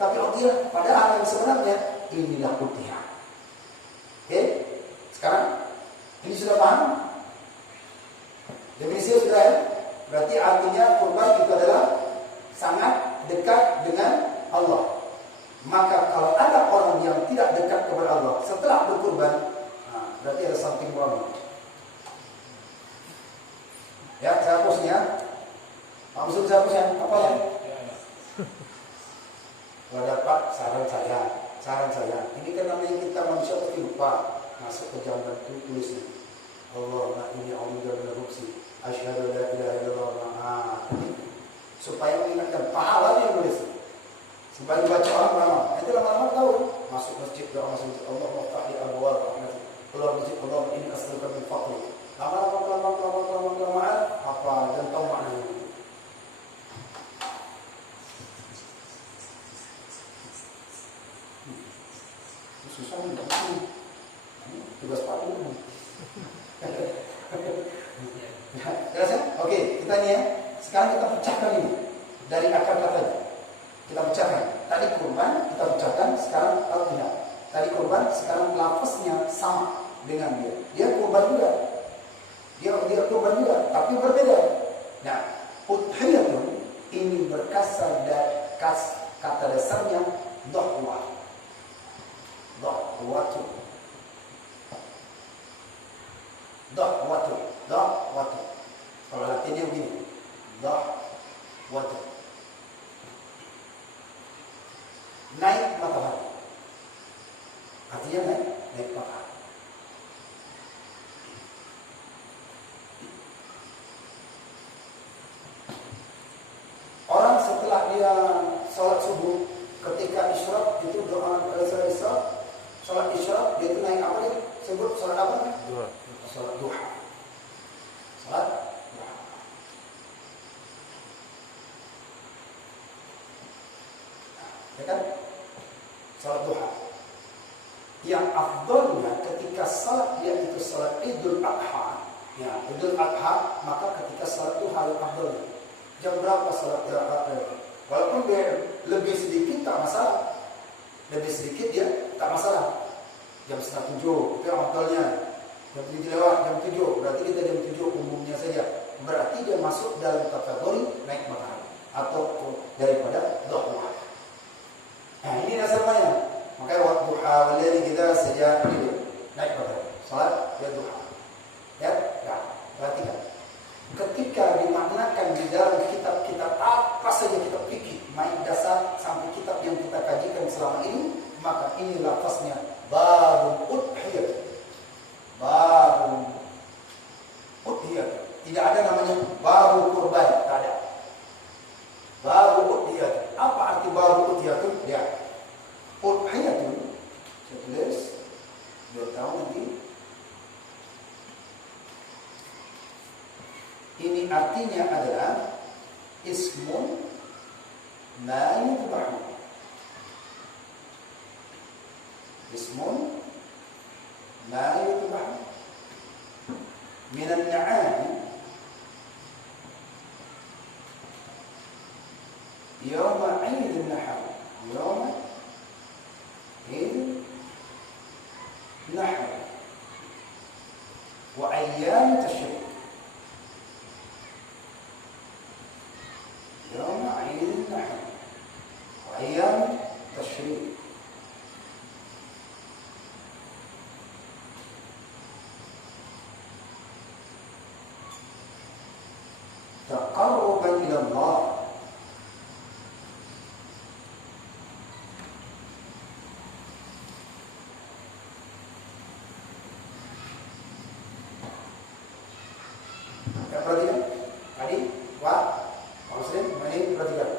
tapi udhiyah padahal yang sebenarnya inilah udhiyah. Oke? Sekarang ini sudah paham? Definisinya sudah ya? Berarti artinya kurban itu adalah sangat dekat dengan Allah. Maka kalau ada orang yang tidak dekat kepada Allah setelah berkurban, berarti ada something wrong. Ya, saya hapusnya. Maksud saya hapusnya apa ya? Kalau dapat saran saya. Ini kan namanya kita manusia pasti lupa. Masuk ke jamban itu tulisnya Allah ini Allah dan korupsi. Asyhadu la ilaha illallah. Supaya mengingatkan pahalanya yang nulis. Supaya dibaca orang-orang. Nanti lama-lama tahu. Masuk masjid, doa masuk masjid. Allah maftahli abwab rahmati. Keluar masjid Allah ini asluka min fadli. Lama-lama apa dan tahu maknanya. Susah nih. Tugas Pak Guru. Jelas ya? Oke, kita nih ya. Sekarang kita pecahkan ini dari akar katanya. Kita pecahkan. Tadi kurban, kita pecahkan. Sekarang tidak. Tadi kurban, sekarang lafaznya sama dengan dia. Dia kurban juga. Dia kurban juga, tapi berbeda. Nah, udhiyatun ini berasal dari kata dasarnya dhahwah. Dhahwatu. Kalau latinnya begini. Dhahwatu. Naik matahari. Artinya naik matahari. Orang setelah dia sholat subuh, ketika isyraq itu doa sholat isyraq, dia itu naik apa dia? Sebut sholat apa? Duha. Sholat duha. Sholat duha. Ya kan? Sholat duha. Yang afdalnya ketika sholat dia itu sholat Idul Adha. Ya, Idul Adha, maka ketika sholat duha yang afdalnya. Jam berapa sholat walaupun dia lebih sedikit tak masalah. Lebih sedikit dia tak masalah. Jam 6:30 itu yang afdalnya. Jam 7 lewat, jam 7 berarti kita jam 7 umumnya saja. Berarti dia masuk dalam kategori naik matahari atau daripada duha. Nah ini dasarnya. Makanya waktu duha ini kita sejak ini naik matahari. Salat dia duha. Ya, perhatikan. Ketika dimaknakan di dalam kitab-kitab apa saja kita fikih, main dasar sampai kitab yang kita kajikan selama ini, maka ini lafaznya babul udhiyah. Babul udhiyah. Tidak ada namanya babul kurban, tak ada. Babul udhiyah. Apa arti babul udhiyah itu? Ya. Udhiyah itu saya tulis biar tahu nanti. Ini artinya adalah ismun ma yudbahu. Ismun ma yudbahu min an-na'am yawma 'Eid an-Nahr. Yawma 'Eid an-Nahr wa ayyam tashrik. ayam tasyrik. Taqarruban ila Allah. Perhatikan tadi Pak Muslim, ini perhatikan.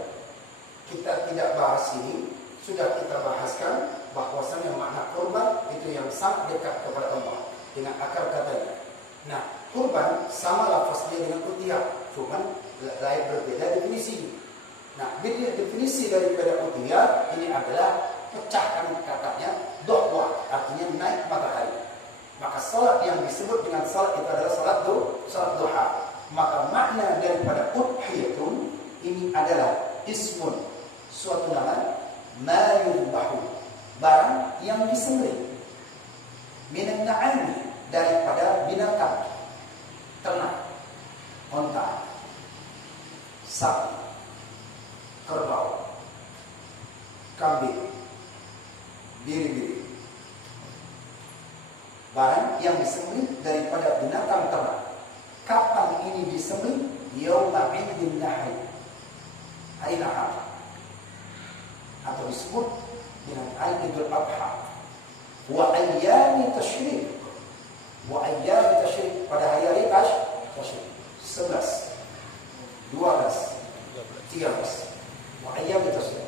Kita tidak bahas ini, sudah kita bahaskan bahwasannya makna kurban itu yang sangat dekat kepada Allah dengan akar katanya. Nah, kurban sama lafaznya dengan udhiyah, cuman lain berbeda definisi. Nah, beda definisi daripada udhiyah ini adalah pecahkan katanya dohwa, artinya naik matahari. Maka salat yang disebut dengan salat itu adalah salat duha. Maka makna daripada udhiyatun ini adalah ismun, suatu nama, ma yudbahu, barang yang disembelih, minan na'ami, daripada binatang ternak, onta, sapi, kerbau, kambing, biri-biri, barang yang disembelih daripada binatang ternak. Kapan ini disembelih? Yauma idin nahri, hari Nahar, atau disebut dengan Idul Adha. Wa ayyami tasyrik, wa ayyami tasyrik, pada hari-hari tasyrik 11, 12, 13. Wa ayyami tasyrik.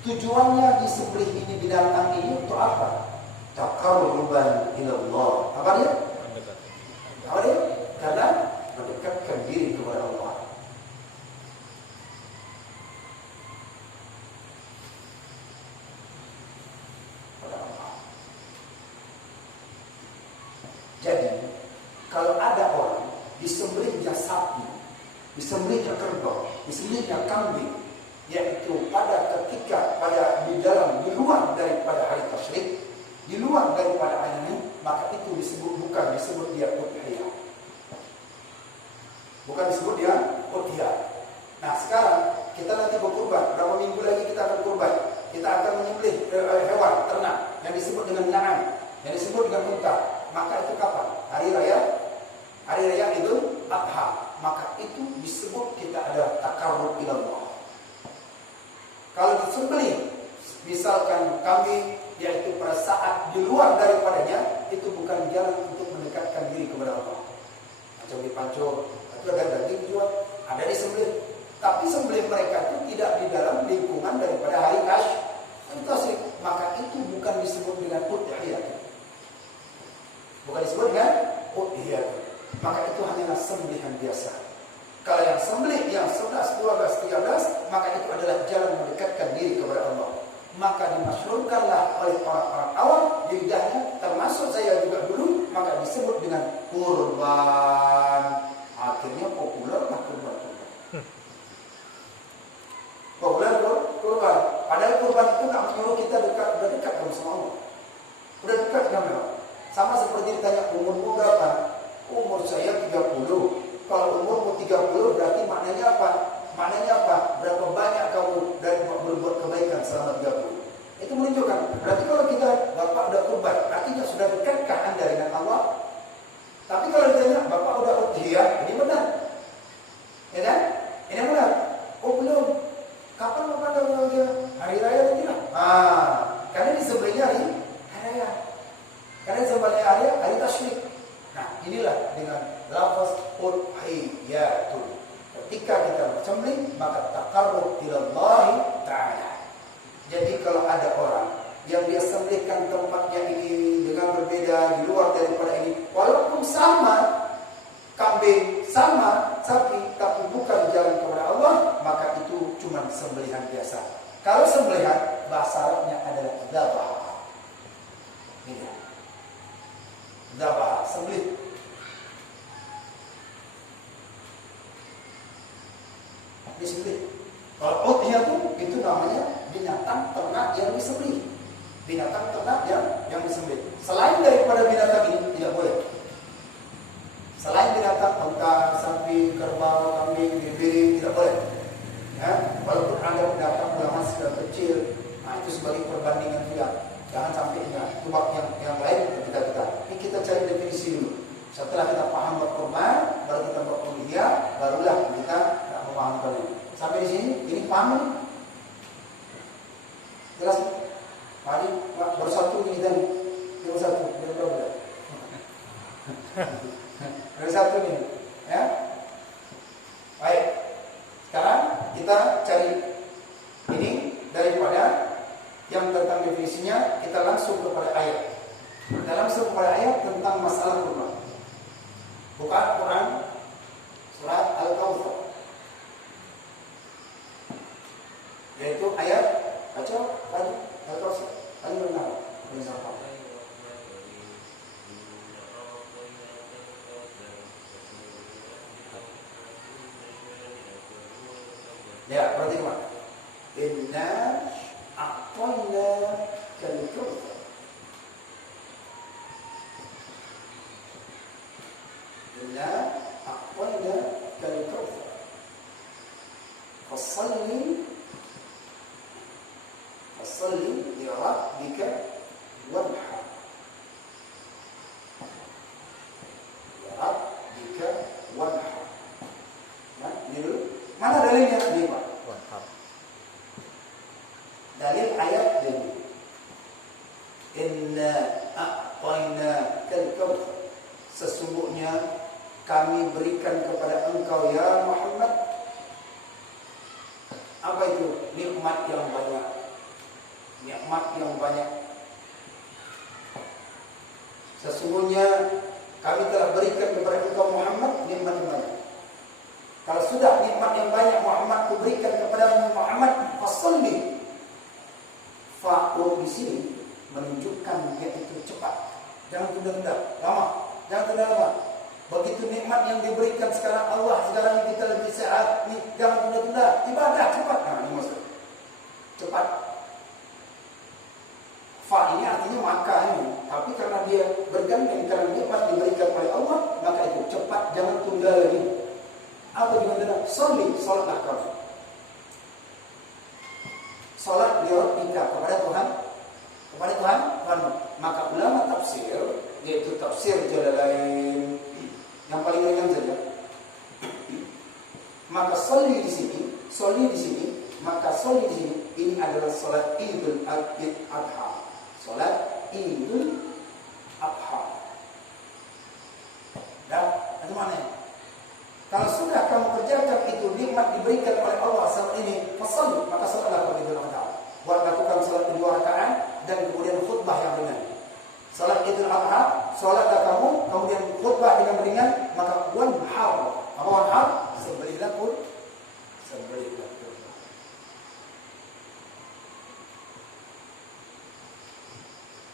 Tujuannya disembelih ini binatang ini untuk apa? Taqarruban ila Allah. Apa dia? Apa dia? Karena mendekatkan diri kepada Allah. Jadi, kalau ada orang disembelihnya sapi, disembelihnya kerbau, disembelihnya kambing, yaitu pada ketika di luar daripada hari tasyrik, di luar daripada hari ini, maka itu bukan disebut dia udhiyah. Bukan disebut dia udhiyah. Nah, sekarang kita nanti berkurban. Berapa minggu lagi kita akan kurban? Kita akan menyembelih hewan ternak yang disebut dengan na'am, yang disebut dengan unta. Maka itu kapan? Hari raya Idul Adha. Maka itu disebut kita ada taqarrub ila Allah. Kalau disembelih misalkan kambing, yaitu pada saat di luar daripadanya, itu bukan jalan untuk mendekatkan diri kepada Allah. Macam di Pancur, itu ada daging jual, ada disembelih. Tapi sembelih mereka itu tidak di dalam lingkungan daripada hari tasyrik. Maka itu bukan disebut dengan udhiyah. Bukan disebut dengan udhiyah. Maka itu hanyalah sembelihan biasa. Kalau yang sembelih yang 11, 12, 13, maka itu adalah jalan mendekatkan diri kepada Allah. Maka dimasyhurkanlah oleh orang-orang awam di lidahnya, termasuk saya juga dulu, maka disebut dengan kurban. Akhirnya populerlah kurban. Populer kurban. Padahal kurban itu tak menyuruh kita udah dekat dengan Allah. Udah dekat dengan Allah. Sama seperti ditanya umurmu berapa? Umur saya 30. Kalau umurmu 30 berarti maknanya apa? Maknanya apa? Berapa banyak kamu dari berbuat kebaikan selama 30? Itu menunjukkan. Berarti kalau kita bapak udah kurban, artinya sudah dekatkah Anda dengan Allah? Tapi kalau ditanya bapak udah udhiyah, ini benar. Ya kan? Ini benar. Oh belum. Kapan bapak udah udhiyah? Hari raya nanti lah. Karena disembelihnya hari raya. Karena disembelihnya hari tasyrik. Nah, inilah dengan lafaz udhiyatun. Ketika kita bersembelih, maka taqarrub ila Allah Ta'ala. Jadi kalau ada orang yang dia sembelihkan tempatnya ini dengan berbeda di luar daripada ini, walaupun sama kambing, sama sapi, tapi bukan jalan kepada Allah, maka itu cuma sembelihan biasa. Kalau sembelihan, bahasa Arabnya adalah dzabah. Ini. Dzabah, sembelih. Disembelih. Kalau udhiyah itu namanya binatang ternak yang disembelih. Binatang ternak yang disembelih. Selain daripada binatang ini tidak boleh. Selain binatang unta, sapi, kerbau, kambing, biri tidak boleh. Ya, walaupun ada binatang ulama sudah kecil itu sebagai perbandingan juga. Jangan sampai enggak. Itu bab yang lain kita. Ini kita cari definisi dulu. Setelah kita paham bab kurban, baru kita bab udhiyah, barulah kita memahamkan ini. Sampai di sini, ini paham? Jelas? Mari, baru satu ini dan baru satu, berapa? Baru satu nih, ya. Baik. Sekarang kita cari ini daripada yang tentang definisinya, kita langsung kepada ayat. Kita langsung kepada ayat tentang masalah kurban. Buka Quran surat Al-Kautsar, yaitu ayat baca tadi Al-Kautsar tadi benar. Ya, berarti apa? Inna a'tayna kal-kautsar. Inna a'tayna kal-kautsar. Fasalli li rabbika wanhar. Li rabbika wanhar. Nah, ini dulu. Mana dalilnya? Ini Pak. Dalil ayat ini. Inna a'tayna kal-kautsar. Sesungguhnya kami berikan kepada engkau ya Muhammad. Apa itu? Nikmat yang banyak. Nikmat yang banyak. Sesungguhnya kami telah berikan kepada engkau Muhammad nikmat yang banyak. Kalau sudah nikmat yang banyak Muhammad kuberikan kepada Muhammad, fasalli. Fa'ul di sini menunjukkan yaitu cepat. Jangan tunda-tunda, lama. Jangan tunda-tunda. Begitu nikmat yang diberikan sekarang Allah, sekarang kita lebih sehat, nih jangan tunda-tunda. Ibadah cepat. Nah, ini maksud. Cepat. Fa ini artinya maka ini, tapi karena dia bergantung karena nikmat diberikan oleh Allah, maka itu cepat, jangan tunda lagi. Apa gimana? Salatlah kamu. Salat lirabbika kepada Tuhan, Tuhan. Maka ulama tafsir, yaitu tafsir Jalalain yang paling ringan saja. Maka sholli di sini, maka sholli di sini ini adalah salat Idul Adha. Salat Idul Adha. Dan itu mana ya? Kalau sudah kamu kerjakan itu nikmat diberikan oleh Allah saat ini, fasal maka salatlah kamu Idul Adha. Buat lakukan salat 2 rakaat dan kemudian khutbah yang ringan. Salat Idul Adha, salatlah kamu, kemudian khutbah dengan ringan, maka wanhar. Apa wanhar? Sembelihlah pun.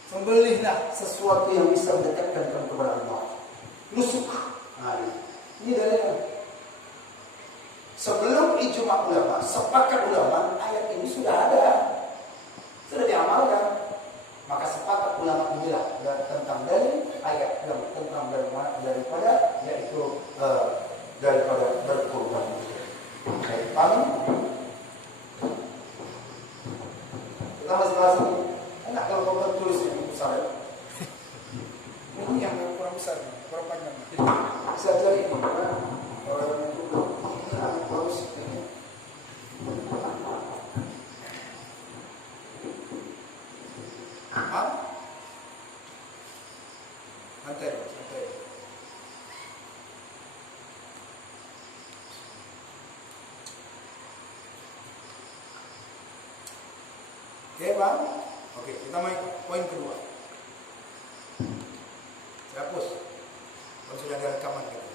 Sembelihlah sesuatu yang bisa mendekatkan kamu kepada Allah. Nusuk. Nah, ini dalilnya. Sebelum ijma ulama, sepakat ulama, ayat ini sudah ada. Sudah diamalkan. Maka sepakat ulama inilah tentang dalil ayat yang tentang daripada yaitu daripada berkurban. Baik, paham? Kita masih bahas ini. Enak kalau kau tulis yang besar. Ini yang kurang besar, kurang panjang. Bisa jadi ini. Bagus. Santai. Oke, Bang. Oke, kita main poin kedua. Saya hapus. Kalau sudah ada rekaman gitu.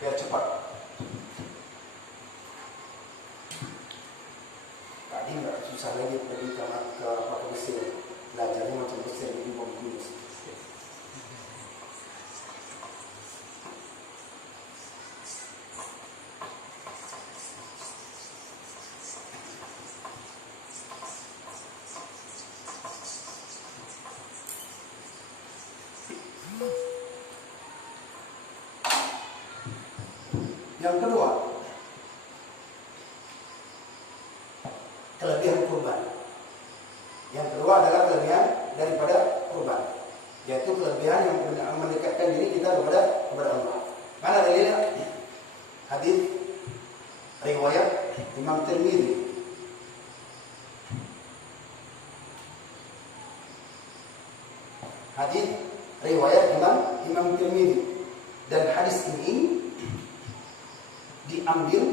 Biar cepat. Tadi nggak susah lagi pergi ke Mesir. Belajarnya macam Mesir ini bagus. Yang kedua, kelebihan yang mendekatkan diri kita kepada Allah. Mana dalilnya? Hadis riwayat Imam Tirmidzi. Hadis riwayat Imam Tirmidzi, dan hadis ini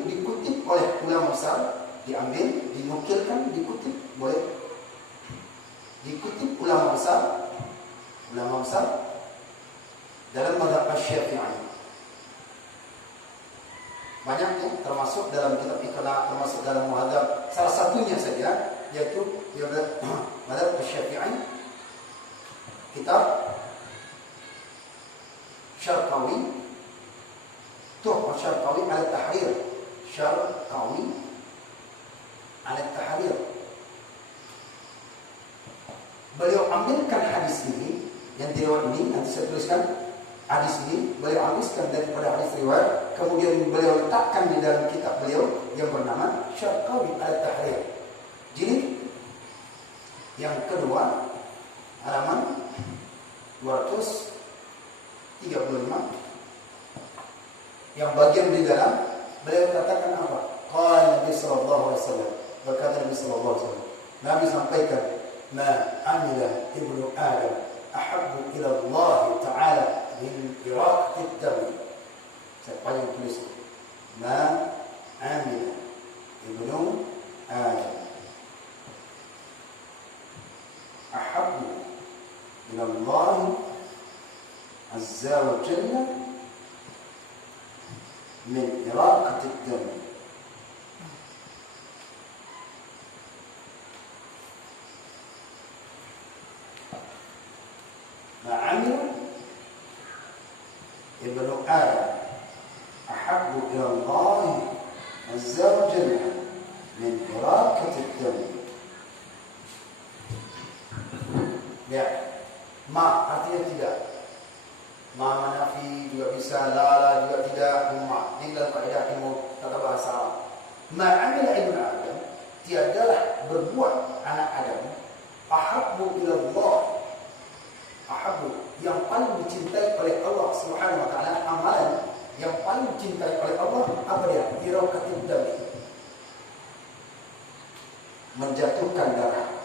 dikutip oleh ulama besar, dinukilkan, dikutip ulama besar dalam mazhab Syafi'i. Banyaknya, termasuk dalam kitab Iqna, termasuk dalam muhadzab. Salah satunya saja yaitu mazhab Syafi'i, kitab Syarqawi, Tuhfah Syarqawi al-Tahrir, Syarqawi al-Tahrir. Beliau ambilkan hadis ini, yang riwayat ini, nanti saya tuliskan hadis ini, beliau ambilkan daripada hadis riwayat, kemudian beliau letakkan di dalam kitab beliau yang bernama Syarqawi al-Tahrir. Jadi yang kedua, halaman 235, yang bagian di dalam beliau katakan apa? Qala Nabi sallallahu alaihi wasallam, berkata Nabi sallallahu alaihi wasallam, Nabi sampaikan, ma amila ibnu Adam ahabbu ila Allah Ta'ala min iraqati ad-dam. Saya panjang tulis, ma amila ibnu Adam ahabbu ila Allah Azza wa Jalla min iraqati ad-dam. Ma'amil ibnu Adam ahabbu ila Allah Azza wa Jalla min iraqati ad-dam. Ya, ma artinya tidak. Ma manafi juga bisa, la juga tidak, ma. Ini dalam kaidah ilmu tata bahasa Arab. Ma'amil ibnu Adam, tiadalah berbuat anak Adam ahabbu ila Allah, ahabbu, yang paling dicintai oleh Allah Subhanahu wa taala, amalan yang paling dicintai oleh Allah apa dia? Iraqatul dam, menjatuhkan darah.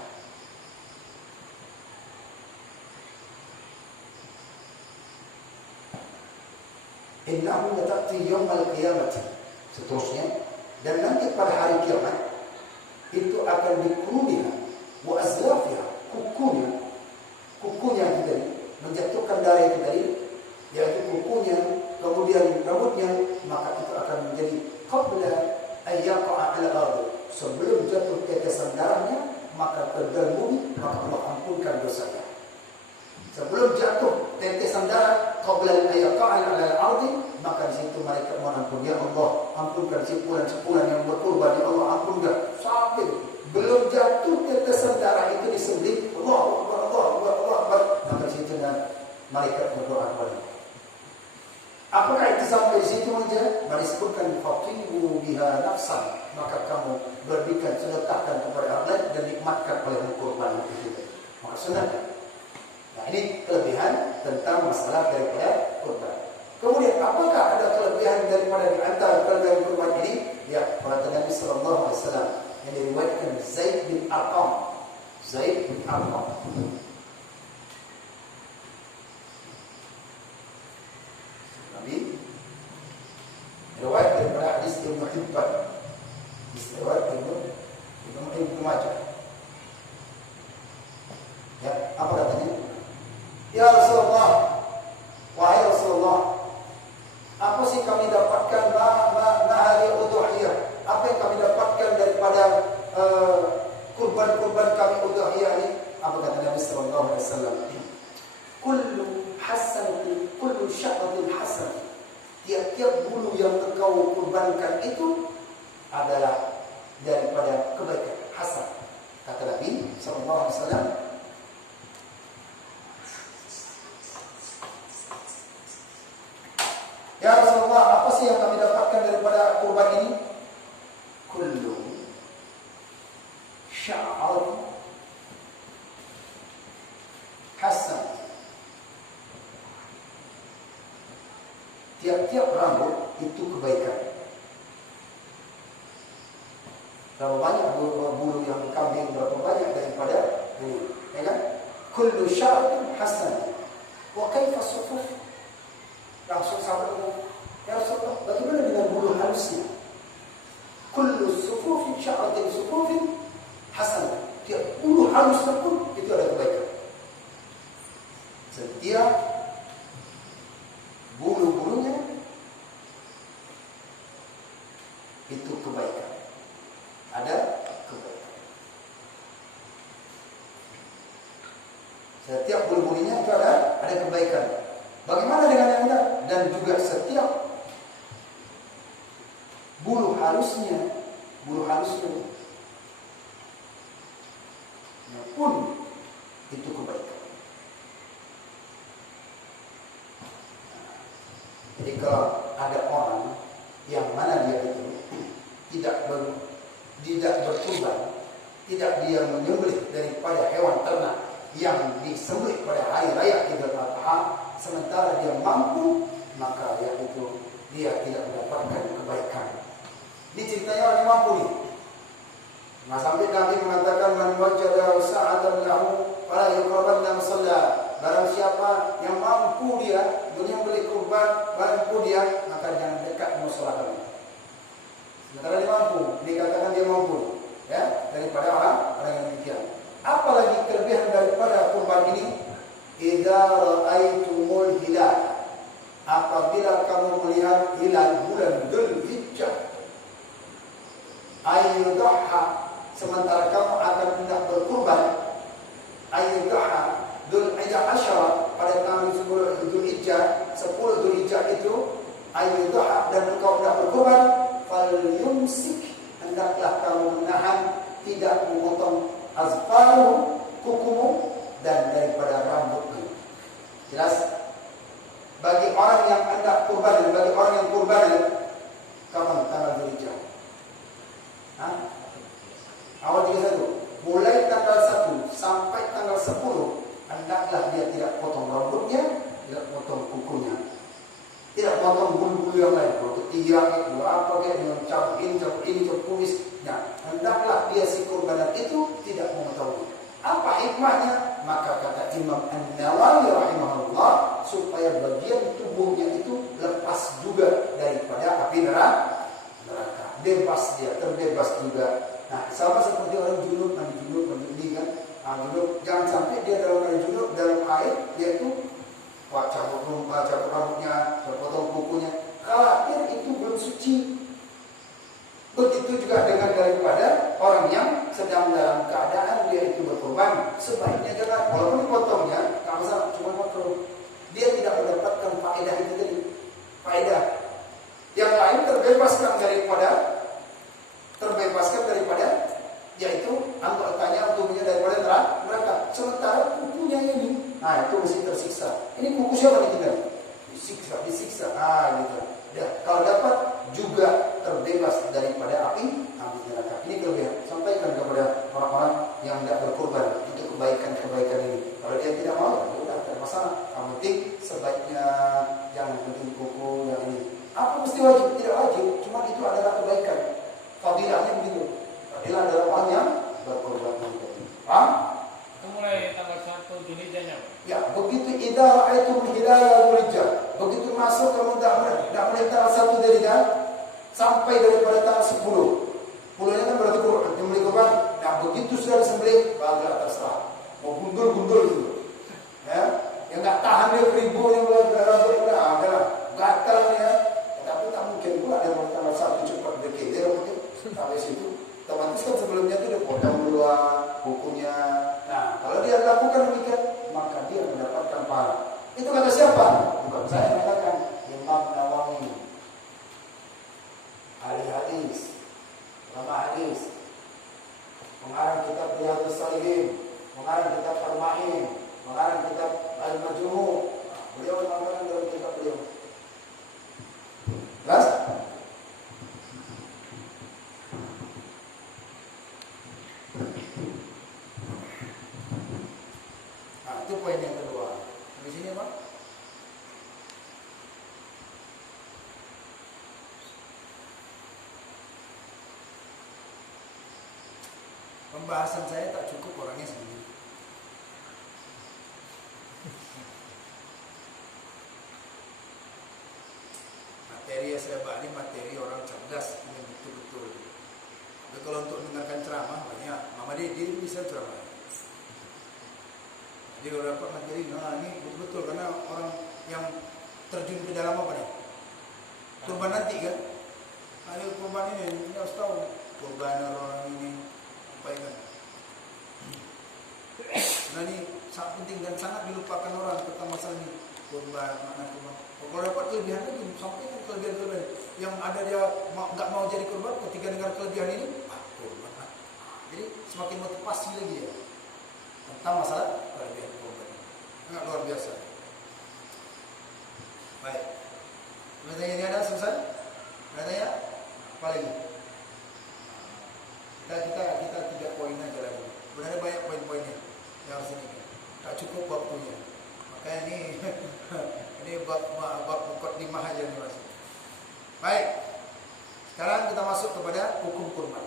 Innahu lata'ti yawmal qiyamati, seterusnya, dan nanti pada hari kiamat itu akan dikurumiha wa azlafiha, kukunya itu tadi, menjatuhkan darah itu tadi, yaitu kukunya, kemudian rambutnya, maka itu akan menjadi qabla ayyaqa'a al-ardh, sebelum jatuh tetesan darahnya maka ke dalam bumi, maka Allah ampunkan dosanya. Sebelum jatuh tetesan darah, qabla ayyaqa'a al-ardh, maka di situ mereka mengampun, ya Allah, ampunkan sepulan yang berkorban, ya Allah, ampunkan, sampai belum jatuh tetesan darah itu disembelih, Allah Akbar, maka di situ dan malaikat berdoa kepada. Apakah itu sampai di situ saja? Mari sebutkan fatibu biha nafsan, maka kamu berikan, sedekahkan kepada Allah dan nikmatkan oleh kurban itu. Maksudnya, nah ini kelebihan tentang masalah daripada kurban. Kemudian apakah ada kelebihan daripada di antara kelebihan kurban ini? Ya, kata Nabi sallallahu alaihi wasallam yang diriwayatkan Zaid bin Arqam. Nabi riwayat daripada hadis Ibnu Hibban, riwayat Ibnu Majah. Ya, apa katanya? Ya Rasulullah, wahai Rasulullah, apa sih kami dapatkan hari udhiyah? Apa yang kami dapatkan daripada kurban-kurban kami udhiyah ini? Apa kata Nabi sallallahu alaihi wasallam? Kullu hasanatin, kullu sya'atin hasan. Tiap-tiap bulu yang engkau kurbankan itu adalah daripada kebaikan hasan. Kata Nabi sallallahu alaihi wasallam, ya Rasulullah, apa sih yang kami dapatkan daripada kurban ini? Kullu sya'ar hasan. rambut itu kebaikan. Berapa banyak bulu yang kambing, berapa banyak daripada ini, ya kan? Kullu sya'rin hasan. Wa kaifa sufuf? Langsung sahabat bilang, ya Rasulullah, bagaimana dengan bulu halusnya? Kullu sufufin sya'rin sufufin hasan. Tiap bulu halusnya pun itu ada kebaikan. Setiap bulu-bulunya itu kebaikan. Ada kebaikan. Setiap bulu-bulunya itu ada kebaikan. Bagaimana dengan yang lain? Dan juga setiap bulu halusnya pun itu kebaikan. Jadi kalau ada orang yang mana dia itu tidak berkurban, tidak dia menyembelih daripada hewan ternak yang disembelih pada hari raya Idul Adha, sementara dia mampu, maka dia tidak mendapatkan kebaikan. Ini ceritanya orang yang mampu nih. Nah, sampai Nabi mengatakan man wajada sa'atan lahu fala yuqrabanna musalla. Barang siapa yang mampu dia menyembelih kurban, mampu dia, maka jangan dekat musala kami. Sementara dia mampu, dikatakan dia mampu, ya, daripada orang yang demikian. Apalagi kelebihan daripada kurban ini, idza ra'aitumul hilal, apabila kamu melihat hilal bulan Dzulhijjah, ayyudhha, sementara kamu akan hendak berkurban, ayyudhha Dzulhijjah asyara, pada tanggal 10 Dzulhijjah, 10 Dzulhijjah itu ayyudhha, dan engkau hendak berkurban, fal yumsik, hendaklah kamu menahan, tidak memotong azfaru, kukumu, dan daripada rambutmu. Jelas? Bagi orang yang hendak kurban dan bagi orang yang kurban, kapan tanggal Dzulhijjah? Awal 31. Mulai tanggal 1 sampai tanggal 10, hendaklah dia tidak potong rambutnya, tidak potong kukunya, tidak potong bulu-bulu yang lain, bulu ketiak, bulu apa kayak dengan cap ini, cap kumis. Nah, hendaklah dia si kurbanan itu tidak mengetahui. Apa hikmahnya? Maka kata Imam An-Nawawi rahimahullah, supaya bagian tubuhnya itu lepas juga daripada api neraka. Bebas dia, terbebas juga. Nah, sama seperti orang junub, mandi ini kan. Junub, jangan sampai dia dalam air junub, dalam air dia itu cabut rambutnya, potong kukunya. Khawatir itu belum suci. Begitu juga dengan daripada orang yang sedang dalam keadaan dia itu berkorban, sebaiknya jangan, walaupun dipotongnya, tak masalah, cuma makruh. Dia tidak mendapatkan faedah itu tadi. Faedah yang lain terbebaskan daripada yaitu anggotanya, tubuhnya daripada neraka. Sementara kukunya ini, nah itu mesti tersiksa. Ini kuku siapa ditinggal? Disiksa. Gitu. Ya, kalau dapat juga terbebas daripada api neraka. Ini kelebihan. Sampaikan kepada orang-orang yang tidak berkorban untuk kebaikan ini. Kalau dia tidak mau, ya udah, tidak masalah. Yang penting sebaiknya jangan penting kuku yang ini. Apa mesti wajib? Tidak wajib. Cuma itu adalah kebaikan. Fadilahnya begitu. Fadilah adalah orang yang berkorban. Paham? Itu mulai tanggal 1 Dzulhijjahnya. Ya, begitu idza ra'aitum hilal Dzulhijjah, begitu masuk kamu dah mulai tanggal 1 Dzulhijjah sampai daripada tanggal 10. 10-nya kan berarti menyembelih kurban. Nah, begitu sudah disembelih, baru terserah. Mau gundul gitu. Ya, yang enggak tahan dia ribu yang rambut udah adalah gatal ya. Tapi tak mungkin pula dia tanggal 1 cepat berkeder mungkin sampai situ. Otomatis kan sebelumnya itu dia potong duluan kukunya. Nah, kalau dia lakukan demikian, maka dia mendapatkan pahala. Itu kata siapa? Bukan saya yang katakan, Imam Nawawi, ahli hadis, ulama hadis, pengarang kitab Riyadhus Shalihin, pengarang kitab Al-Ma'in, pengarang kitab Al-Majmu'. Beliau mengatakan dalam kitab beliau. Jelas? Itu poin yang kedua. Di sini, Pak. pembahasan saya tak cukup orangnya sendiri. Materi yang saya bawa ini materi orang cerdas, ini betul-betul. Tapi kalau untuk mendengarkan ceramah banyak, Mama dia bisa ceramah. Jadi kalau dapat materi, nah ini betul-betul karena orang yang terjun ke dalam apa nih? Kurban nanti kan? Ada kurban ini, kita harus tahu kurban orang ini apa kan? Nah ini sangat penting dan sangat dilupakan orang tentang masalah ini. Kurban, makna kurban. Kalau dapat kelebihan lagi, sampaikan kelebihan-kelebihan yang ada dia nggak mau jadi kurban, ketika dengar kelebihan ini, kurban. Jadi semakin motivasi lagi ya tentang masalah kelebihan kurban. Sangat luar biasa. Baik. Pertanyaan ini ada selesai? Pertanyaan apa lagi? Kita 3 poin aja lagi. Sebenarnya banyak poin-poinnya yang harus ini. Tak cukup waktunya. Makanya ini bab muqaddimah aja nih Mas. Baik. Sekarang kita masuk kepada hukum kurban.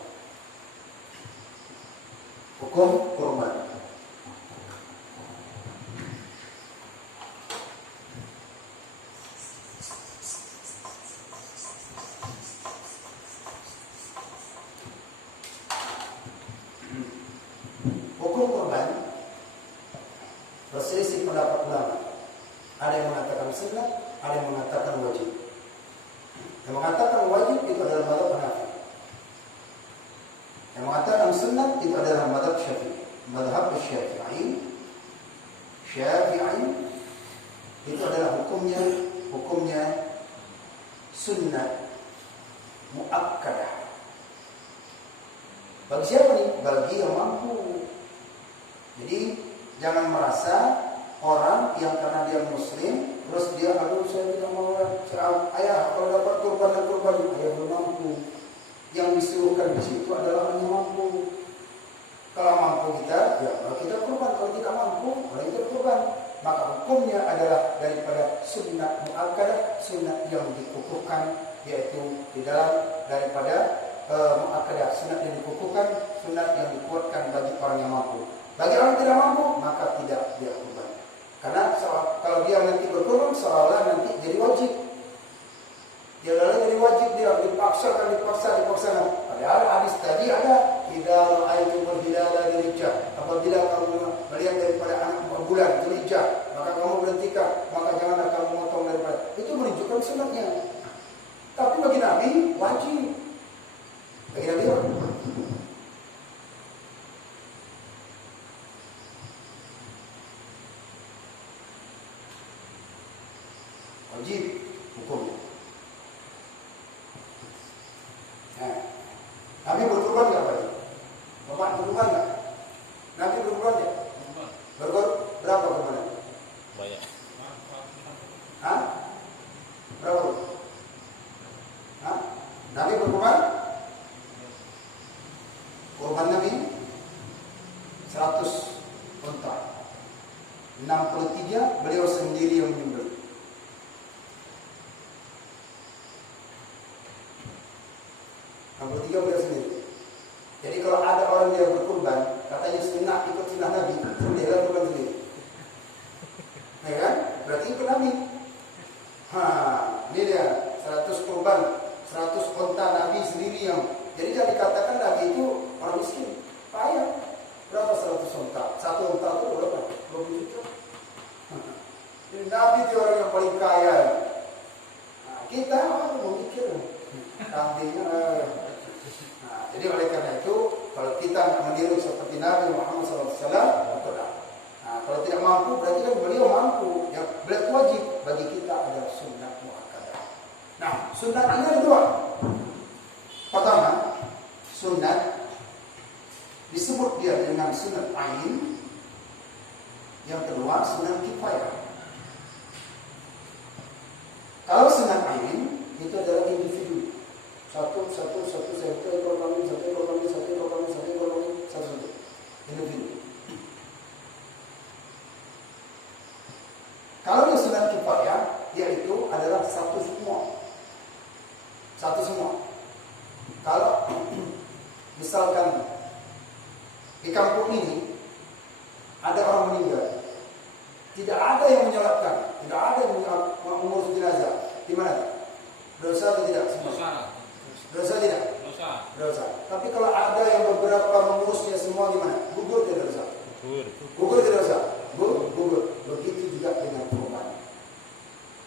Hukum kurban. Hukum kurban berselisih pendapat ulama. Ada yang mengatakan sunnah, ada yang mengatakan wajib. Yang mengatakan wajib itu adalah mazhab Hanafi. Yang mengatakan sunnah itu adalah mazhab Syafi'i. Mazhab Syafi'i itu adalah hukumnya sunnah muakkadah. Bagi siapa nih? Bagi yang mampu. Jadi jangan merasa orang yang karena dia muslim terus dia aduh saya tidak mau ayah kalau dapat kurban ayah belum mampu. Yang disuruhkan di situ adalah orang yang mampu. Kalau mampu kita ya kita kurban, kalau tidak mampu orang itu kurban. Maka hukumnya adalah daripada sunnah muakkadah, sunnah yang dikukuhkan, yaitu di dalam daripada muakkadah, sunnah yang dikukuhkan, sunnah yang dikuatkan bagi orang yang mampu. Bagi orang yang tidak mampu, maka tidak dia kurban. Karena kalau dia nanti berkurban, seolah nanti jadi wajib. Dia jadi wajib, dia dipaksa. Padahal hadis tadi ada, idza ra'aytumul hilala dzilhijjah. Apabila kamu melihat daripada anak bulan dzilhijjah, maka kamu berhentikan, maka janganlah kamu memotong daripada. Itu menunjukkan sunnahnya. Tapi bagi Nabi wajib. Bagi Nabi wajib hukumnya. Nabi berkurban nggak Pak? Bapak berkurban nggak? Nabi berkurban ya? Berkurban berapa kurban? Banyak. Hah? Berapa? Hah? Nabi berkurban? Kurban Nabi 100 unta. 63 beliau sendiri yang menyembelih. Tiga beliau sendiri. Jadi kalau ada orang yang berkurban, katanya sunnah ikut sunnah Nabi, dia kurban sendiri. Ya kan? Berarti ikut Nabi. Ini dia 100 kurban, 100 unta Nabi sendiri yang. Jadi jangan dikatakan Nabi itu orang miskin. Payah. Berapa 100 unta? Satu unta itu berapa? 20 juta. Jadi Nabi itu orang yang paling kaya. Kita mau mikir kambingnya. Jadi oleh karena itu kalau kita meniru seperti Nabi Muhammad SAW, kalau tidak mampu berarti kan beliau mampu. Yang beliau wajib bagi kita adalah sunnah muakkadah. Nah, sunnah ini ada dua. Pertama, sunnah disebut dia dengan sunnah ain. Yang kedua, sunnah kifayah. Kalau sunnah ain itu adalah individu. Satu ekor kambing, satu individu. Kalau yang sunnah kifayah, yaitu adalah satu semua. Kalau misalkan di kampung ini ada orang meninggal, tidak ada yang menyolatkan, tidak ada yang mengurus jenazah. Gimana? Dosa atau tidak? Dosa. Dosa tidak? Dosa. Dosa. Tapi kalau ada yang beberapa mengurusnya semua gimana? Gugur tidak dosa? Gugur tidak dosa? Gugur. Begitu juga dengan kurban.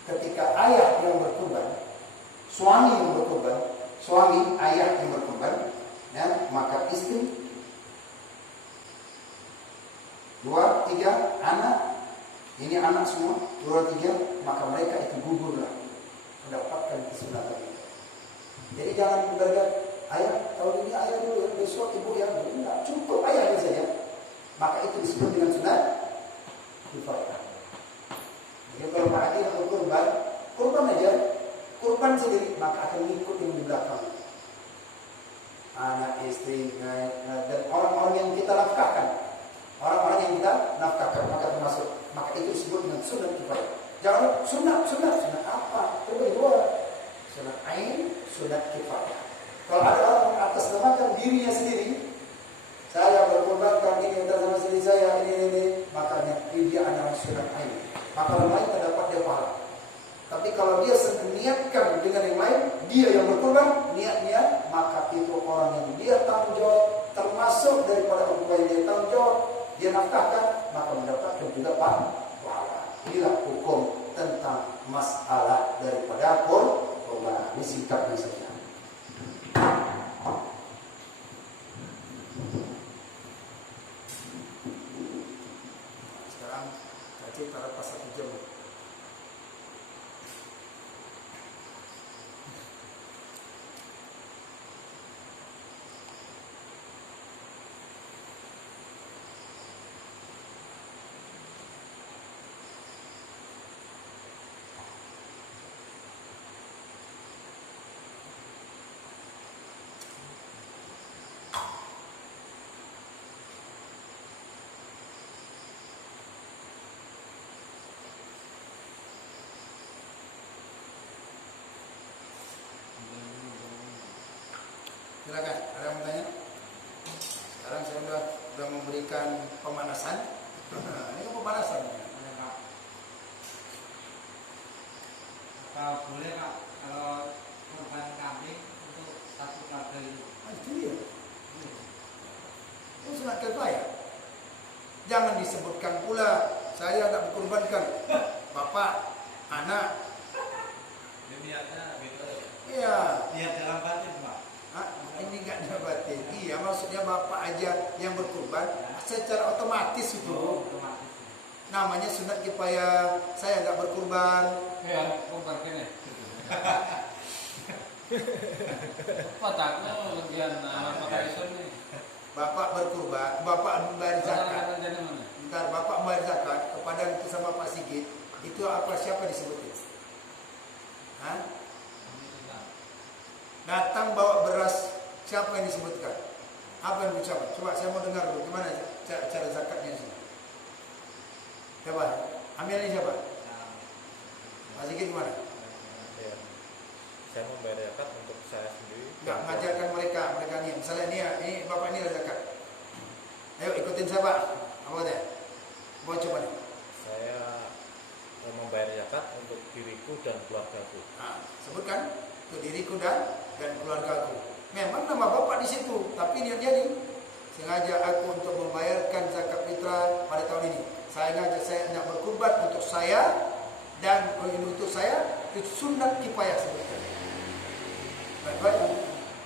Ketika ayah yang berkurban, suami yang berkurban, suami ayah yang berkurban, ya, maka istri, 2, 3 anak, ini anak semua, 2, 3, maka mereka itu gugurlah mendapatkan kesunatan. Jadi jangan berkata, ayah tahun ini ayah dulu ya, besok ibu ya, enggak, cukup ayahnya saja. Maka itu disebut dengan sunat kifayah. Jadi kalau Pak Adi atau kurban aja, kurban sendiri, maka akan ikut yang di belakang. Anak, istri, dan orang-orang yang kita nafkahkan. Orang-orang yang kita nafkahkan, maka termasuk. Maka itu disebut dengan sunat kifayah. Jangan sunat apa? Terbagi dua. Sunat ain, sunat kifayah. Kalau ada orang atas namakan dirinya sendiri, saya berkorbankan ini untuk sama istri saya, ini, makanya dia adalah sunat ain. Maka orang lain tak dapat dia pahala. Tapi kalau dia niatkan dengan yang lain, dia yang berkorban, niatnya, maka itu orang yang dia tanggung jawab, termasuk daripada orang yang dia tanggung jawab, dia nafkahkan, maka mendapatkan juga pahala. Inilah hukum tentang masalah daripada kurban. Ini singkatnya saja. Sekarang kaji taruh pas 1 jam. Silakan, ada yang mau tanya? Sekarang saya sudah memberikan pemanasan. Ini kan pemanasan. Kalau boleh Pak, kalau kurban kambing untuk satu keluarga itu. Itu dia. Itu sunat kifayah. Jangan disebutkan pula saya tak berkorbankan bapak, anak. Niatnya beda. Iya. Niat dalam batin Pak. Ini enggak dapatin. Iya, maksudnya bapak aja yang berkorban secara otomatis itu. Otomatis. Namanya sunat kifayah. Saya enggak berkorban. Ya, kurban kene. Pataknya lebihan pakai isun nih. Bapak berkorban, bapak membayar zakat. Bentar, bapak membayar zakat kepada itu sama Pak Sigit. Itu apa, siapa disebutin? Hah? Datang bawa beras, siapa yang disebutkan? Apa yang diucapkan? Coba saya mau dengar dulu. Gimana cara zakatnya sini? Coba, ambil ini siapa? Pak Sigit gimana? Ya, saya membayar zakat untuk saya sendiri. Enggak, mengajarkan mereka ini. Misalnya ini bapak ini ada zakat. Ayo ikutin saya Pak. Apa dia? Bawa coba nih. Saya membayar zakat untuk diriku dan keluargaku. Nah, sebutkan untuk diriku dan keluargaku. Memang nama bapak di situ, tapi niatnya nih sengaja aku untuk membayarkan zakat fitrah pada tahun ini. Saya nak berkorban untuk saya dan untuk saya itu sunat kifayah sebetulnya. Baik-baik.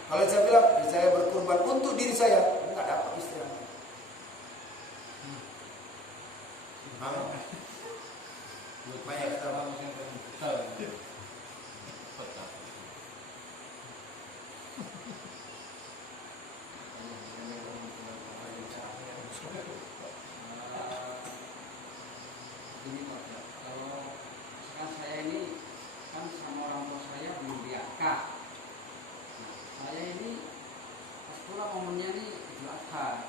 Kalau saya bilang saya berkorban untuk diri saya, enggak dapat istilahnya. Banyak kata ini Pak, kalau sekarang saya ini kan sama orang tua saya belum diangkat. Nah, saya ini pas pulang momennya ini Idul Adha,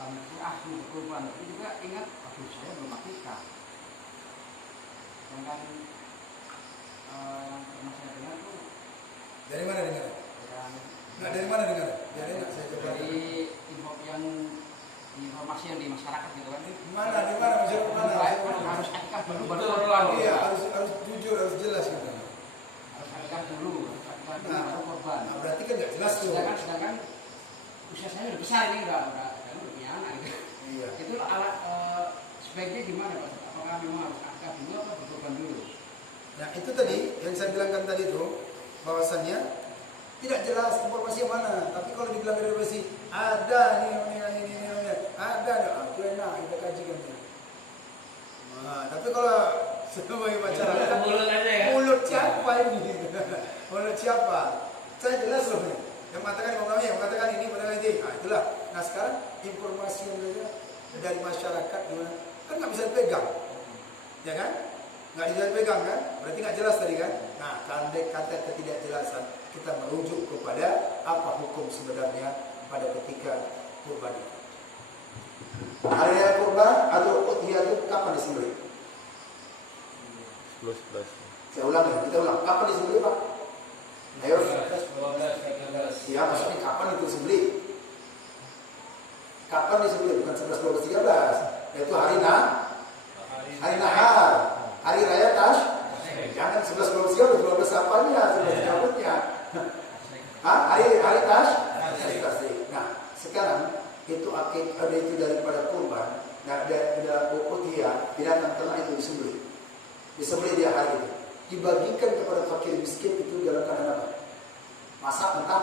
kami mau berkorban, tapi juga ingat, aduh saya belum akikah. Sedangkan yang pernah saya dengar tuh dari mana dengar? yang Nah, dari mana dengar? Dari saya coba. dari info yang informasi yang di masyarakat gitu kan. Di mana masyarakat mana? Harus akikah dulu baru Betul, korban. Iya, harus jujur, harus jelas gitu. Harus akikah dulu baru korban. Nah, berarti kan nggak jelas tuh. Sedangkan usia saya udah besar ini udah punya anak gitu. Iya. Itu alat sebaiknya gimana Pak? Apakah memang harus akikah dulu atau berkorban dulu? Nah itu tadi yang saya bilangkan tadi itu bahwasannya tidak jelas informasi yang mana. Tapi kalau dibilang dari informasi ada nih ada itu enak kita kaji kan. Nah, tapi kalau sebagai masyarakat Mulut aja ya. mulut siapa ini? Mulut siapa? Saya jelas loh nih. Yang mengatakan ini, mengatakan ini. Nah itulah. Nah sekarang informasi yang dari masyarakat gimana? Kan nggak bisa dipegang, ya kan? Nggak bisa dipegang kan? Berarti nggak jelas tadi kan? Nah, andai kata ketidakjelasan, kita merujuk kepada apa hukum sebenarnya pada ketika kurban itu. Hari raya kurban atau udhiyah itu kapan disembelih? 11. Saya ulang ya, kita ulang. Kapan disembelih Pak? Ayo. 12, 13. Ya, maksudnya kapan itu disembelih? Kapan disembelih? Bukan 11, 12, 13. Yaitu hari nahar, hari raya tash. Jangan 11, 12, 13, 12 apanya? 11, 13-nya. Hari tash. Nah, sekarang itu ada itu daripada kurban. Nah, ada udhiyah, binatang ternak itu disembelih dia hari itu. Dibagikan kepada fakir miskin itu dalam keadaan apa? Masak mentah.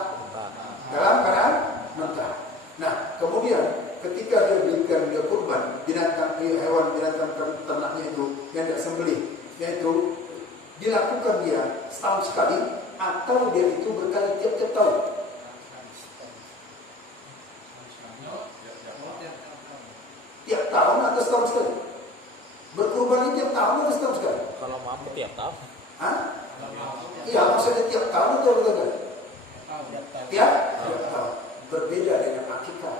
Dalam keadaan mentah. Nah, kemudian ketika dia berikan dia kurban hewan binatang ternaknya itu yang tidak sembelih, yaitu dilakukan dia setahun sekali atau dia itu berkali tiap-tiap tahun. Tiap tahun atau setahun sekali? Berkurban ini tiap tahun atau setahun sekali? Kalau mampu tiap tahun. Hah? Iya, maksudnya tiap tahun atau betul? Tiap tahun. Berbeda dengan akikah.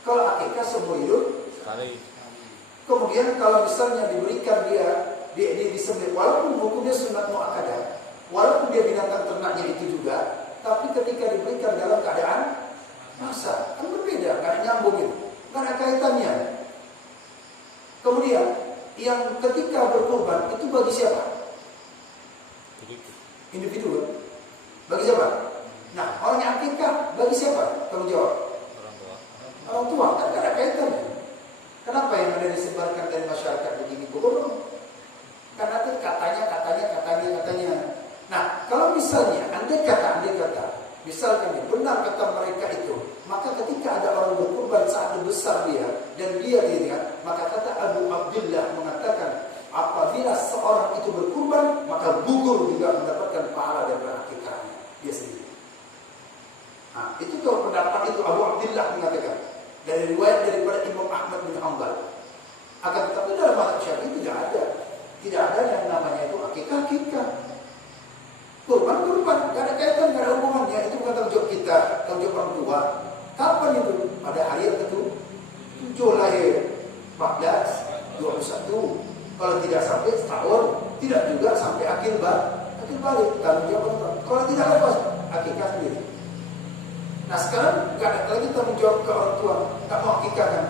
Kalau akikah seumur hidup Sekali. kemudian kalau misalnya diberikan dia disembelih, walaupun hukumnya sunat muakkadah, walaupun dia binatang ternaknya itu juga, tapi ketika diberikan dalam keadaan masa kan berbeda, nggak ada nyambung itu, nggak ada kaitannya. Kemudian yang ketika berkorban itu bagi siapa? Individu kan? Bagi siapa? Nah, orang yang akikah bagi siapa? Tanggung jawab orang tua, kan nggak ada kaitannya. Kenapa yang ada disebarkan dari masyarakat begini bohong? Karena itu katanya. Nah, kalau misalnya andai kata, misalkan benar kata mereka itu, maka ketika ada orang berkurban saat besar dia dan dia dirinya, maka kata Abu Abdullah mengatakan, apabila seorang itu berkurban, maka gugur juga mendapatkan pahala dari akikahnya dia sendiri. Nah, itu kalau pendapat itu Abu Abdullah mengatakan. Dari riwayat daripada Imam Ahmad bin Hanbal. Akan tetapi dalam mazhab Syafi'i tidak ada yang namanya itu akikah. Kurban, nggak ada kaitan, nggak ada hubungannya. Itu bukan tanggung jawab kita, tanggung jawab orang tua. Kapan itu? Pada hari yang ke-7 lahir, 14, 21. Kalau tidak sampai setahun, tidak juga sampai akhir balik, tanggung jawab orang tua. Kalau tidak lepas, akikah sendiri. Nah sekarang nggak ada lagi tanggung jawab ke orang tua, nggak mau akikah kan?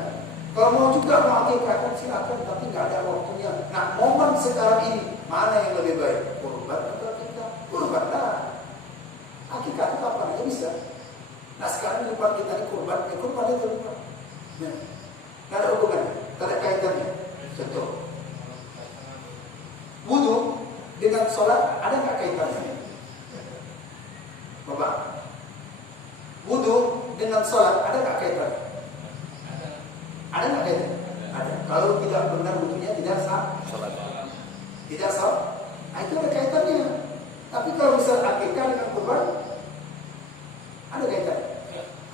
Kalau mau juga mau akikah kan silakan, tapi nggak ada waktunya. Nah momen sekarang ini mana yang lebih baik? Kurban atau akikah? Kurban lah. Akikah itu kapan aja bisa. Nah sekarang di depan kita ini kurban itu kurban. Nggak ada hubungannya, nggak ada kaitannya. Contoh, wudu dengan sholat ada nggak kaitannya? Bapak? Wudu dengan sholat ada nggak kaitan? Ada nggak kaitan? Ada. Kalau tidak benar wudunya tidak sah. Tidak sah. Nah, itu ada kaitannya. Tapi kalau misal akikah dengan kurban ada kaitan.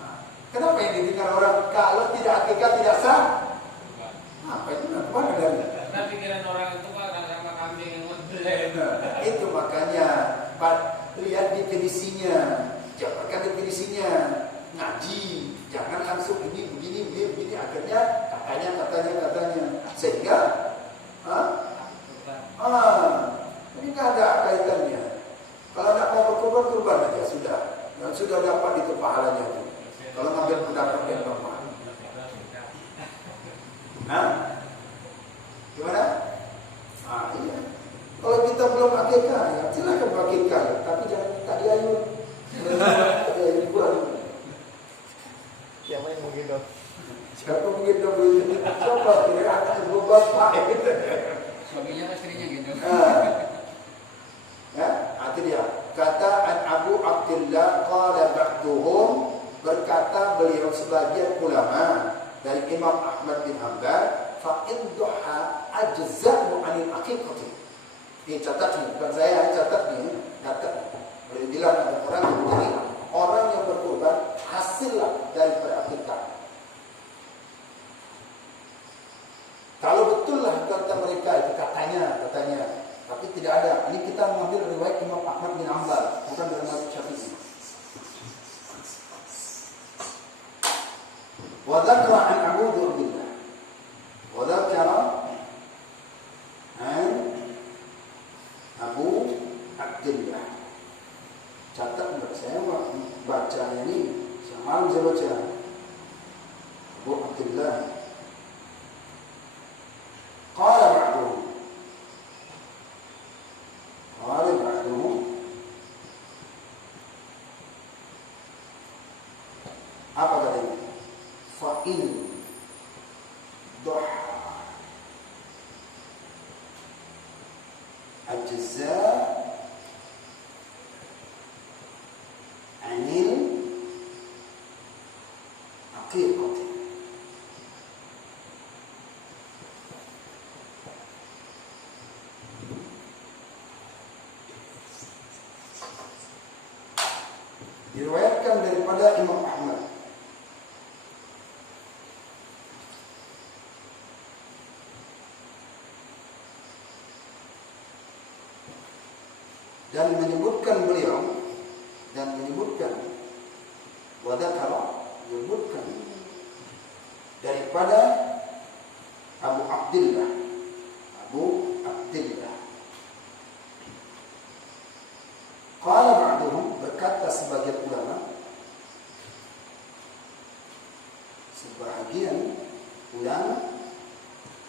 Nah, kenapa yang didengar orang kalau tidak akikah tidak sah? Apa itu? Mana dari? Karena pikiran orang itu kan sama kambing yang ngeblend. Itu makanya lihat definisinya. Jabarkan definisinya, ngaji, jangan langsung begini, akhirnya katanya, sehingga, ini nggak ada kaitannya. Kalau nggak mau berkurban aja sudah dapat itu pahalanya itu. Kalau ngambil pendapat yang normal. Hah? Gimana? Iya. Kalau kita belum akikah, ya silakan berakikah, ya. Tapi jangan minta diayun. Diayun buat. Siapa yang menggendong? Siapa menggendong begitu? Coba kira anak ibu bapak gitu. Suaminya atau istrinya gitu. Ya, itu dia. Kata An Abu Abdullah qala ba'duhum, berkata beliau sebagian ulama dari Imam Ahmad bin Hanbal, fa in duha ajza'u 'anil aqiqati. Ini catat nih, bukan saya catat nih, catat. Boleh bilang ada orang yang menjadi orang yang berkorban hasillah daripada akikah. Kalau betul lah kata mereka itu katanya, tapi tidak ada. Ini kita mengambil riwayat Imam Ahmad bin Hanbal, bukan dari mazhab Syafi'i. Wa dzakara an Abu Abdullah. Wa dzakara an Abu Abdullah. Catat enggak, saya bacanya ini semalam saya baca Abu Abdullah. Qala ba'duhum, apa katanya? Fa in duha ajza anil aqiqati. Diriwayatkan daripada Imam Ahmad. Dan menyebutkan beliau wadakara, menyebutkan daripada Abu Abdullah. Qala ba'duhum, berkata sebagian ulama,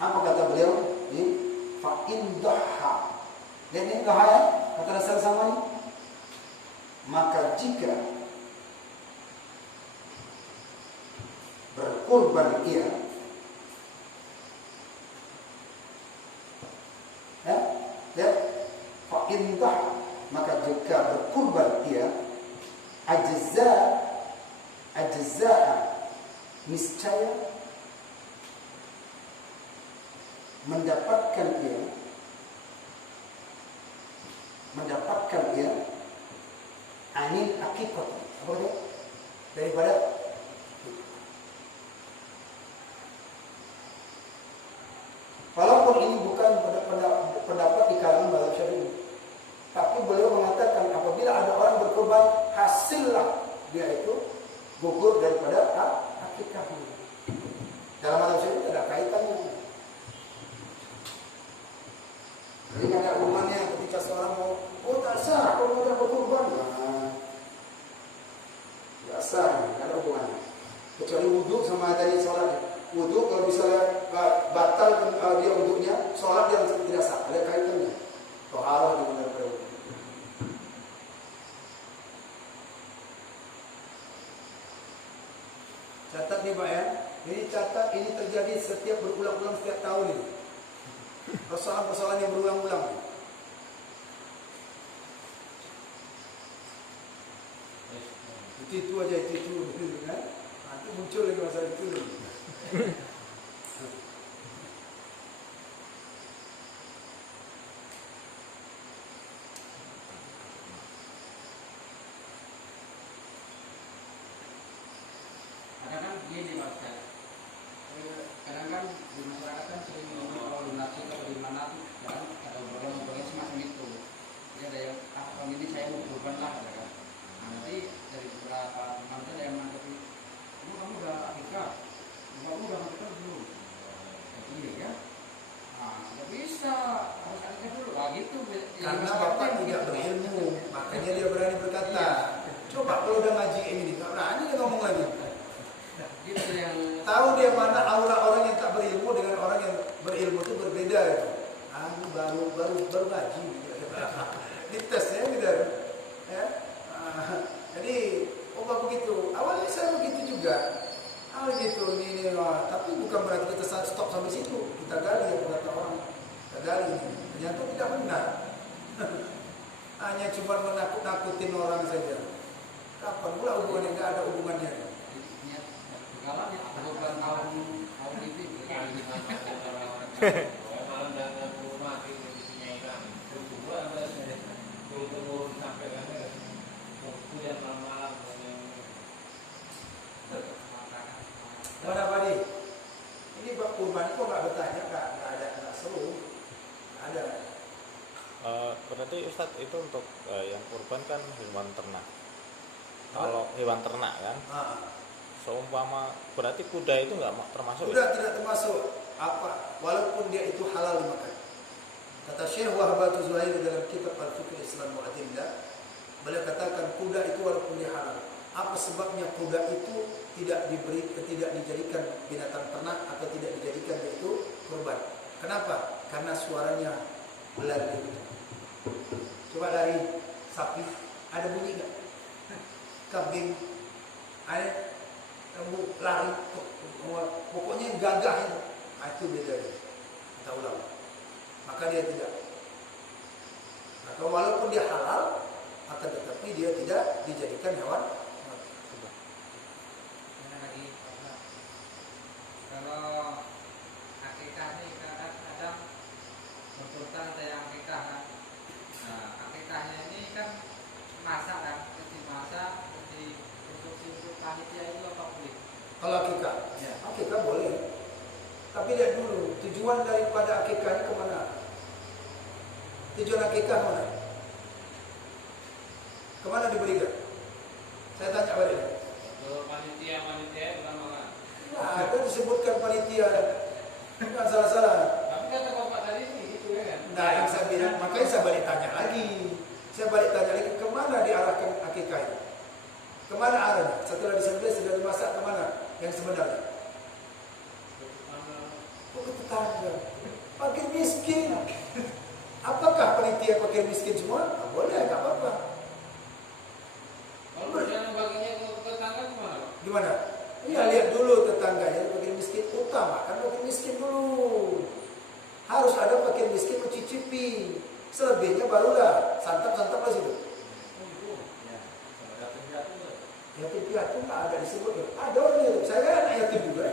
apa kata beliau? Ini fa in duha. Lihat ini duha ya, kata dasar sama ini. Maka jika berkurban ia, lihat fa in duha, maka jika berkurban ia, ajza'a niscaya mendapatkan ia anil aqiqah, apa dia? Daripada walaupun ini bukan pendapat di kalangan mazhab Syafi'i, tapi beliau mengatakan apabila ada orang berkorban, hasillah dia itu gugur daripada akikah. Dalam mazhab Syafi'i tidak ada kaitannya. Jadi tidak ada hubungannya ketika seorang mau, tak sah kalau sudah berkorban. Tak sah, tidak ada hubungannya. Kecuali wudhu sama tadi sholat. Wudhu kalau misalnya batal dia wudhunya, sholat dia tidak sah. Ada kaitannya. Toharah dengan daripada wudhu. Catat nih Pak ya. Ini catat, ini terjadi setiap berulang-ulang setiap tahun ini. Persoalan-persoalan yang berulang-ulang. Itu aja itu kan. Nanti muncul lagi masalah itu. Kadang-kadang gini Pak Ustaz. Kadang-kadang di masyarakat kan sering ngomong kalau lunasi atau di mana tuh kan ada obrolan semacam itu. Jadi ada yang tahun ini saya mau berkorban lah kan. Nanti dari beberapa teman ada yang mengatakan, kamu udah akikah? Kamu udah akikah belum? Iya ya. Nggak bisa, harus akikah dulu. Wah gitu. Karena bapak tidak berilmu, makanya dia berani berkata. Coba kalau udah ngaji ini, nggak berani dia ngomong lagi. Gitu yang Tahu dia mana aura orang yang tak berilmu dengan beda itu. Ini baru ngaji. Ditesnya gitu. Ya. Jadi begitu. Awalnya saya begitu juga. Gitu ini. Tapi bukan berarti kita stop sampai situ. Kita gali yang kata orang. Kita gali. Ternyata tidak benar. Hanya cuma menakut-nakutin orang saja. Kapan pula hubungannya? Tidak ada hubungannya. Kalau ya bukan kaum ini malam dan rumah itu isinya ikan. Kedua ada turun sampai kan kemudian malam-malam Mana Pak Di? Ini bab kurban kok nggak bertanya, nggak seru, nggak ada. Berarti Ustadz itu untuk yang kurban kan hewan ternak. Kalau hewan ternak kan, seumpama berarti kuda itu nggak termasuk. Kuda tidak termasuk apa, walaupun dia itu halal dimakan. Kata Syekh Wahbatu Zuhair dalam kitab Al-Fiqh Islam Mu'adillah, beliau katakan kuda itu walaupun dia halal. Apa sebabnya kuda itu tidak dijadikan binatang ternak atau tidak dijadikan yaitu kurban? Kenapa? Karena suaranya berlari. Coba lari sapi, ada bunyi nggak? Kambing, ada lari, pokoknya gagah itu. Itu bedanya. Kata ulama. Maka dia tidak. Maka walaupun dia halal, akan tetapi dia tidak dijadikan hewan. Kalau akikah ini kadang-kadang bentukan ada yang akikah kan. Nah, akikahnya ini kan masak kan, dimasak, diinstruksi untuk panitia itu apa boleh? Kalau akikah, Ya. akikah boleh. Tapi lihat dulu tujuan daripada akikah ini kemana? Tujuan akikah mana? Kemana diberikan? Saya tanya balik. panitia bukan makan. Nah, itu disebutkan panitia, bukan salah-salah. Tapi kata bapak tadi sih gitu ya kan. Nah, yang saya bilang, makanya saya balik tanya lagi. Kemana diarahkan akikah itu? Kemana arahnya? Setelah disembelih, sudah dimasak, kemana? Yang sebenarnya? Ke tetangga. Fakir miskin. Apakah panitia fakir miskin semua? Nah, boleh, nggak apa-apa. Kalau misalnya baginya ke tetangga gimana Pak? Gimana? Ya lihat dulu tetangganya fakir miskin, utamakan fakir miskin dulu. Harus ada fakir miskin mencicipi. Selebihnya barulah santap-santap lah situ. Yatim piatu nggak ada disebut. Ada orang itu. Saya kan anak yatim juga.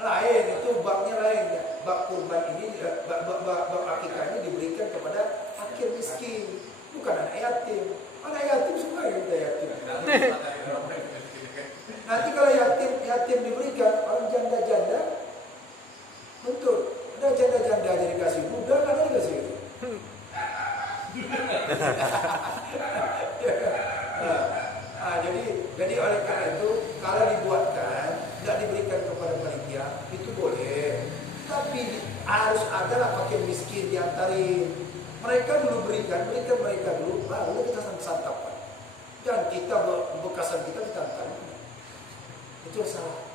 Lain itu babnya lain. Bab kurban ini, bab akikah ini diberikan kepada fakir miskin, bukan anak yatim. Anak yatim semua yang kita yatim. Nanti kalau yatim diberikan orang janda-janda, betul. Ada janda-janda jadi kasih muda, nggak ada dikasih itu. Jadi oleh karena itu kalau dibuatkan nggak diberikan kepada panitia itu boleh, tapi harus adalah fakir miskin diantarin. Mereka dulu berikan mereka dulu, baru kita santapan. Dan kita bekasan kita antarin. Itu salah.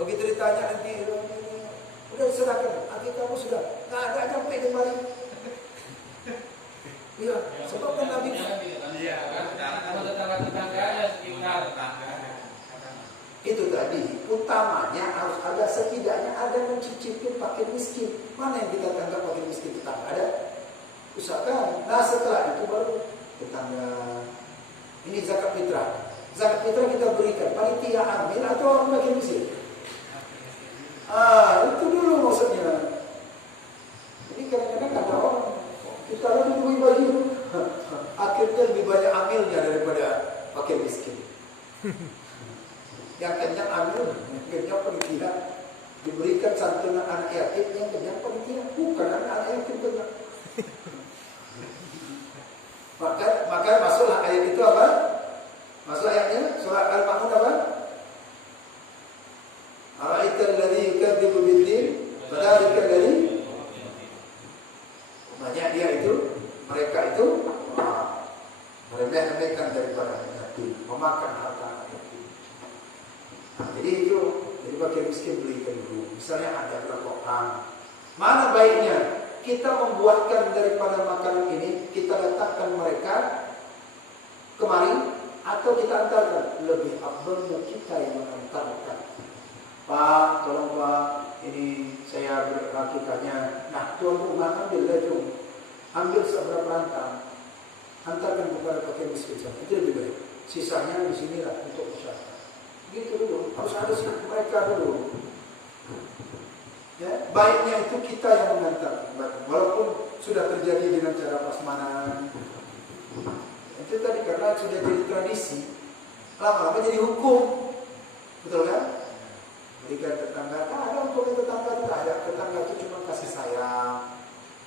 Begitu ditanya nanti, udah diserahkan, kamu sudah nggak ada nyampe kembali. Iya, sebab kan Nabi. Iya kan, kalau tetangga-tetangganya sekitar. Itu tadi, utamanya harus ada setidaknya ada mencicipin fakir miskin. Mana yang kita anggap fakir miskin tetangga ada? Usahakan. Nah setelah itu baru tetangga. Ini zakat fitrah. Zakat fitrah kita berikan panitia amil atau orang fakir miskin. Itu dulu maksudnya. Jadi kadang-kadang ada orang kita lagi beli baju, akhirnya lebih banyak amilnya daripada fakir miskin. Yang kenyang amil, yang kenyang panitia diberikan santunan anak yatim, yang kenyang panitia bukan anak yatim kenyang. Maka masuklah ayat itu apa? Masuk ayatnya surah Al-Ma'un apa? Ara'aital ladzi yukadzibu bid-din fadzalika alladzi banyak dia itu, mereka itu meremeh-remehkan daripada yatim, memakan harta yatim. Nah, jadi fakir miskin belikan dulu. Misalnya ada berapa orang. Mana baiknya? Kita membuatkan daripada makanan ini, kita datangkan mereka kemari, atau kita antarkan. Lebih afdalnya kita yang mengantarkan. Pak, tolong Pak, ini saya beri hakikatnya. Nah, tuan rumah ambil itu, ambil seberapa rantang, antarkan kepada fakir miskin. Itu lebih baik. Sisanya di sinilah untuk masyarakat. Gitu dulu, harus ada mereka dulu. Ya, baiknya itu kita yang mengantar, walaupun sudah terjadi dengan cara prasmanan. Itu tadi karena sudah jadi tradisi, lama-lama jadi hukum, betul kan? Berikan tetangga, tak ada untuk tetangga, tidak ada. Tetangga itu cuma kasih sayang.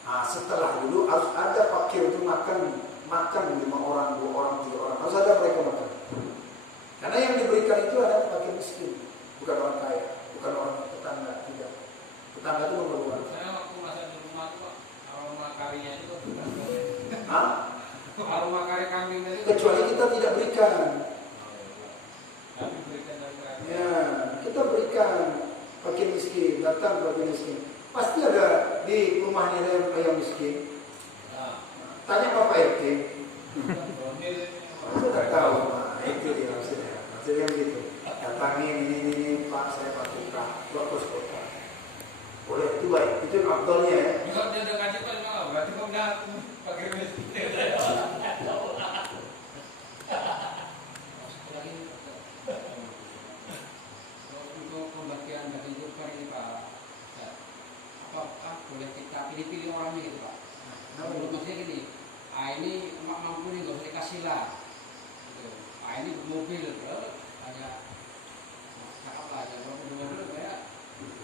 Nah, setelah dulu harus ada fakir untuk makan 5 orang, 2 orang, 3 orang, harus ada mereka makan. Karena yang diberikan itu adalah fakir miskin, bukan orang kaya, bukan orang tetangga, tidak. Tetangga itu nomor 2. Saya waktu masa di rumah tuh aroma karinya itu bukan. Hah? Aroma kari kambing itu. Kecuali kita tidak berikan. Kami berikan dari kari. Ya, kita berikan fakir miskin, datang fakir miskin. Pasti ada di rumahnya ada yang miskin. Nah, Tanya Bapak RT. Bondil ini. Saya tak tahu. Nah, itu dia maksudnya. Maksudnya begitu. Datangin ini Pak, saya pakai Pak, bagus kota. Boleh, itu baik. Itu faktornya ya. Kalau dia udah kasih kok enggak, berarti kok udah pakai miskin. Untuk pembagian daging kurban ini Pak, ya, apakah boleh kita pilih-pilih orangnya gitu Pak? Nah, maksudnya gini, ini emak mampu nih nggak usah dikasih lah. Gitu. Ini bermobil, hanya cakap lah, aja kalau bermobil kayak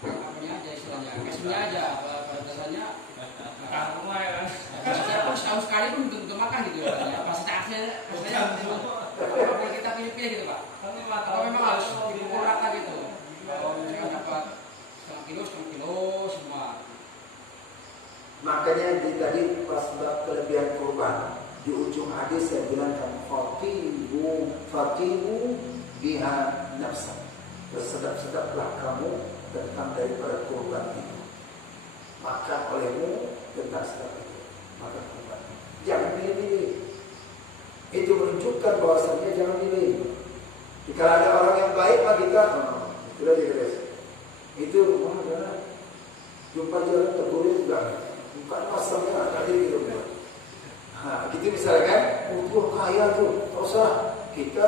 apanya aja istilahnya, cashnya aja, batasannya. Rumah ya kan. Saya setahun sekali pun untuk makan gitu ya. Pasti tasnya, apa boleh kita pilih-pilih gitu Pak? Atau memang harus dipukul rata gitu? Kalau misalkan dapat setengah kilo semua. Makanya tadi pas bab kelebihan kurban di ujung hadis saya bilangkan fatimu biha nafsa, bersedap-sedaplah kamu tentang daripada kurban itu, maka olehmu tentang sedap itu, maka kurban. Jangan pilih-pilih. Itu menunjukkan bahwasannya jangan pilih. Jika ada orang yang baik maka kita, sudah beres. Itu adalah jumpa jalan tegurin enggak. Bukan masalahnya ada gitu. Nah, gitu misalnya kan, dia kaya tuh, tak usah kita,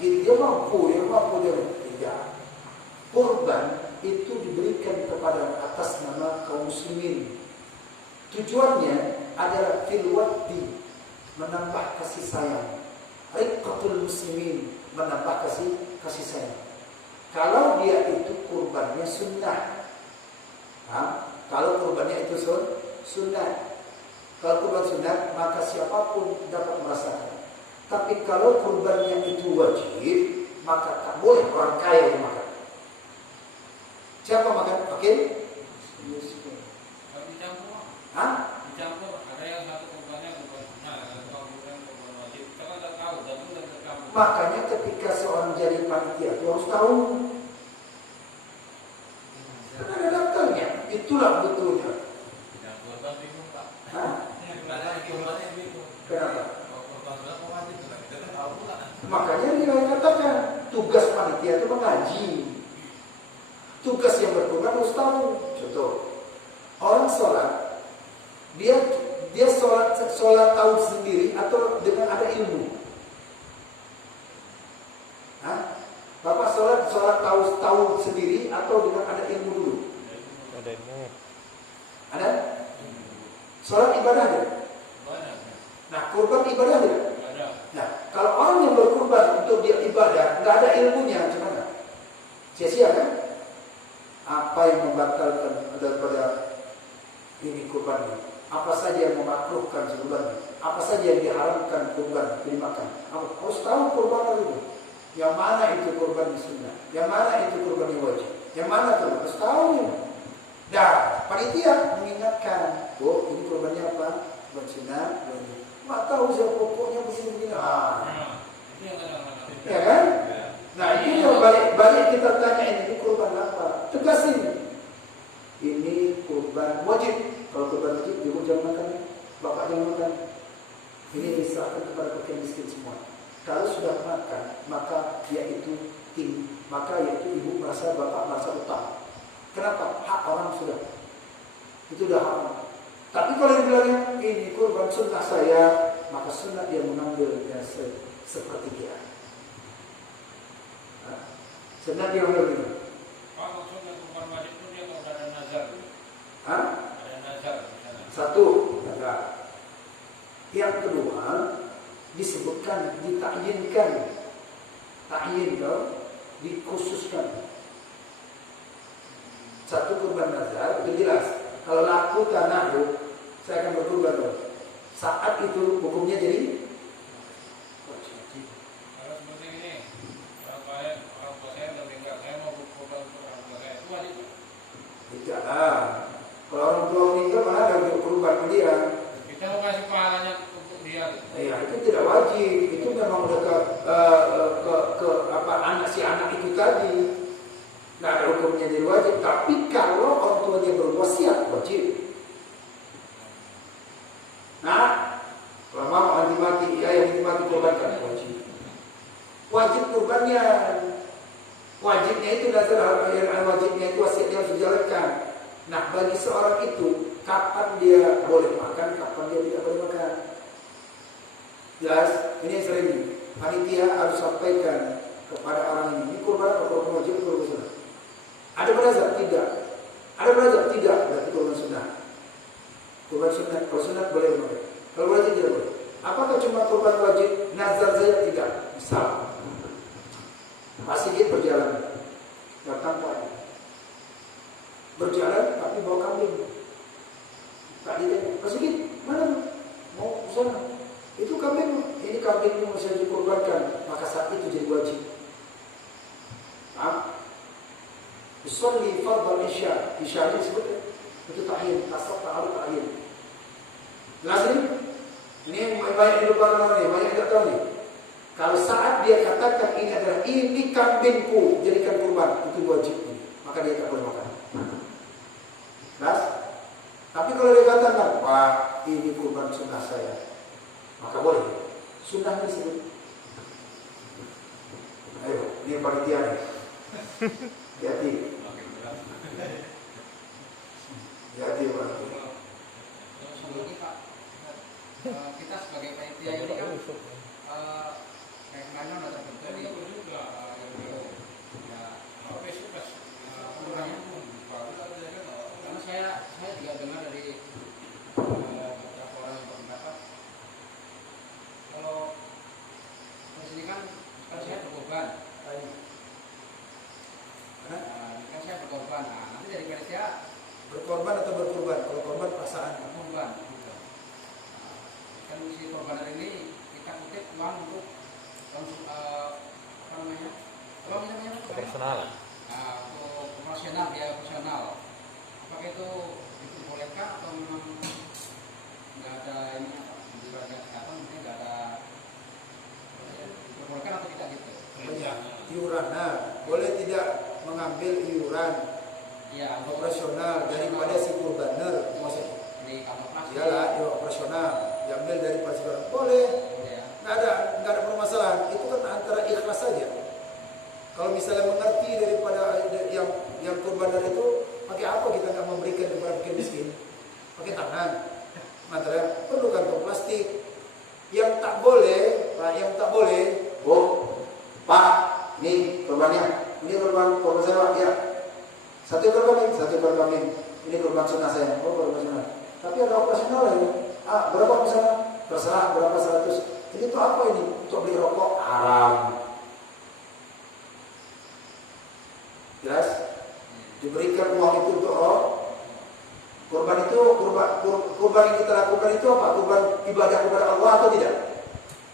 dia mampu dia tidak. Kurban itu diberikan kepada atas nama kaum muslimin. Tujuannya adalah filwati, menambah kasih sayang. Riqatul muslimin, menambah kasih sayang. Kalau dia itu kurbannya sunnah, kalau kurbannya itu sunnah, kalau kurban sunnah maka siapapun dapat merasakan. Tapi kalau kurbannya itu wajib, maka tak boleh orang kaya yang makan. Siapa makan? Oke? Miskin. Kalau dicampur, dicampur ada yang satu kurbannya kurban sunnah, satu kurban wajib. Kita kan tak tahu, tapi udah tercampur. Makanya ketika seorang jadi panitia itu harus tahu. Karena ada daftarnya. Itulah betulnya. Yang kurban bingung Pak. Kenapa? Kurban sunnah kok wajib? Kita kan tahu pula. Makanya dia katakan tugas panitia itu mengaji. Tugas yang berkurban harus tahu. Contoh, orang sholat, dia sholat tahu sendiri atau dengan ada ilmu. Bapak sholat tahu sendiri atau dengan ada ilmu dulu? Ada ilmu. Ada? Sholat ibadah ada? Nah, kurban ibadah ada? Nah, kalau orang yang berkurban untuk dia ibadah, nggak ada ilmunya, gimana? Sia-sia kan? Apa yang membatalkan daripada ini kurban ini? Apa saja yang memakruhkan kurban? Apa saja yang diharamkan kurban dimakan? Harus tahu kurban itu. Yang mana itu kurban sunnah? Yang mana itu kurban yang wajib? Yang mana itu? Harus tahu. Dan panitia mengingatkan, oh ini kurbannya apa? Kurban sunnah, wajib. Mak tahu siapa pokoknya begini-begini. Itu yang kadang-kadang. Ya kan? Nah itu yang balik kita tanya ini kurban apa? Tegasin. Ini kurban wajib. Kalau kurban wajib, ibu jangan makan, bapak jangan makan. Ini diserahkan kepada fakir miskin semua. Kalau sudah makan, maka yaitu ibu merasa, bapak merasa utang. Kenapa? Hak orang sudah. Itu sudah hak orang. Tapi kalau dibilangnya ini kurban sunnah saya, maka sunnah dia mengambilnya seperti dia. Sunnah dia mengambilnya. Kalau sunnah kurban wajib itu dia kalau ada nazar. Ada nazar misalnya. Satu, nazar. Yang kedua, disebutkan ditakyinkan, takyin kalau dikhususkan. Satu kurban nazar itu jelas. Kalau laku tanah saya akan berkurban. Saat itu hukumnya jadi Kalau seperti ini, orang tua saya udah meninggal, saya mau berkurban untuk orang tua saya, itu wajib. tidaklah. Kalau orang tua meninggal mana ada kurban ke dia? Kita mau kasih pahalanya untuk dia. Ya itu tidak wajib. Itu memang udah ke anak si anak itu tadi. Nggak ada hukumnya jadi wajib. Tapi kalau orang tuanya berwasiat wajib. Nah, kalau mau anti mati, yang anti mati kurbankan wajib. Wajib kurbannya. Wajibnya itu dasar wajibnya itu wasiatnya harus dijalankan. Nah, bagi seorang itu kapan dia boleh makan, kapan dia tidak boleh makan. Jelas, ini yang sering panitia harus sampaikan kepada orang ini kurban atau kurban wajib atau kurban sunnah. Ada berazab? Tidak. Ada berazab? Tidak. Berarti kurban sunnah. Kurban sunnah, kalau sunnah boleh memakai. Kalau wajib tidak boleh. Apakah cuma kurban wajib? Nazar saja tidak. Misal, Pak Sigit berjalan, datang Pak berjalan tapi bawa kambing. Tak ditanya, Pak Sigit mana? Mau ke sana? Itu kambing. Ini kambing ini masih dikurbankan. Maka saat itu jadi wajib. Usolli fardhu isya. Isya ini disebutnya itu ta'yin, tasawuf ta'aruf ta'yin. Jelas ini? Ini banyak dilupakan orang ini, banyak tidak tahu nih. Kalau saat dia katakan ini kambingku, jadikan kurban, itu wajib ini. Maka dia tak boleh makan. Jelas? Tapi kalau dia katakan, wah ini kurban sunnah saya, maka boleh. Sunnah disebut. Ayo, ini panitia nih. Hati-hati. Hati-hati panitia. Sebelumnya Pak, kita sebagai panitia ini kan kayak kemarin udah terbentuk nih. Karena saya juga dengar dari beberapa orang yang berpendapat kalau di sini kan saya berkorban. Kan saya berkorban. Nah, nanti dari panitia Berkorban atau berkurban? Kalau korban perasaan. berkorban. Kan si korban ini kita kutip uang untuk apa namanya? Operasional. Untuk operasional, biaya operasional. Apakah itu diperbolehkan atau memang nggak ada ini apa? Diperbolehkan kesehatan mungkin nggak ada diperbolehkan atau tidak gitu? Iuran. Nah, boleh tidak mengambil iuran Iya, operasional daripada si kurbaner? Maksudnya di kantor plastik. iyalah, ya operasional diambil dari pasukan. Boleh. Ya. Nggak ada permasalahan. Itu kan antara ikhlas saja. Kalau misalnya mengerti daripada yang kurbaner itu, pakai apa kita nggak memberikan kepada fakir miskin? Pakai tangan. Antara perlu kantong plastik. Yang tak boleh, Pak, ini kurbannya. Ini kurban saya, ya. Satu ekor kambing. Ini kurban sunnah saya. Oh, kurban sunnah. Tapi ada operasional ya. Berapa misalnya? Terserah berapa 100. Ini tuh apa ini? Untuk beli rokok haram. Jelas? Diberikan uang itu untuk kurban itu kurban yang kita lakukan itu apa? Kurban ibadah kepada Allah atau tidak?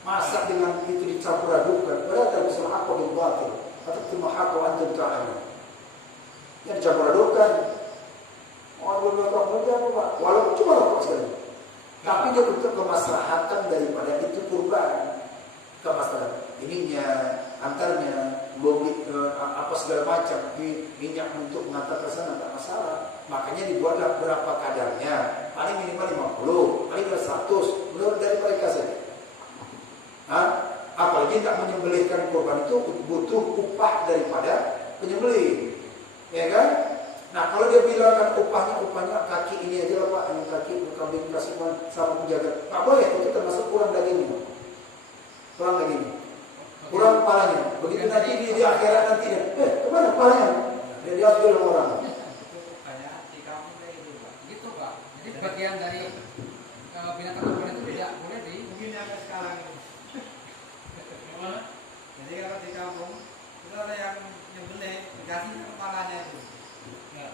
Masa dengan itu dicampur adukan? Padahal tak bisa apa bil batil atau cuma hak antum ta'ala. Yang dicampur adukan. Walaupun cuma rokok sekali. Tapi dia untuk kemaslahatan daripada itu kurban. Kemaslahatan ininya, antarnya, apa segala macam minyak untuk mengantar ke sana tak masalah. Makanya dibuatlah berapa kadarnya, paling minimal 50, paling 100 menurut dari mereka saja. Apalagi tak menyembelihkan kurban itu butuh upah daripada penyembelih, ya kan? Nah kalau dia bilang kan upahnya kaki ini aja lah Pak, yang kaki kambing kasih sama penjaga, tak boleh, itu termasuk kurang dagingnya, kurang kepalanya. Begitu nanti di akhirat nanti kemana kepalanya? Dia diambil orang. Kayak di kampung kayak gitu Pak. Gitu Pak. Jadi bagian dari binatang kurban itu tidak boleh di Mungkin yang sekarang ini. Gimana? Jadi kalau di kampung itu ada yang nyembelih dikasih kepalanya itu. Ya.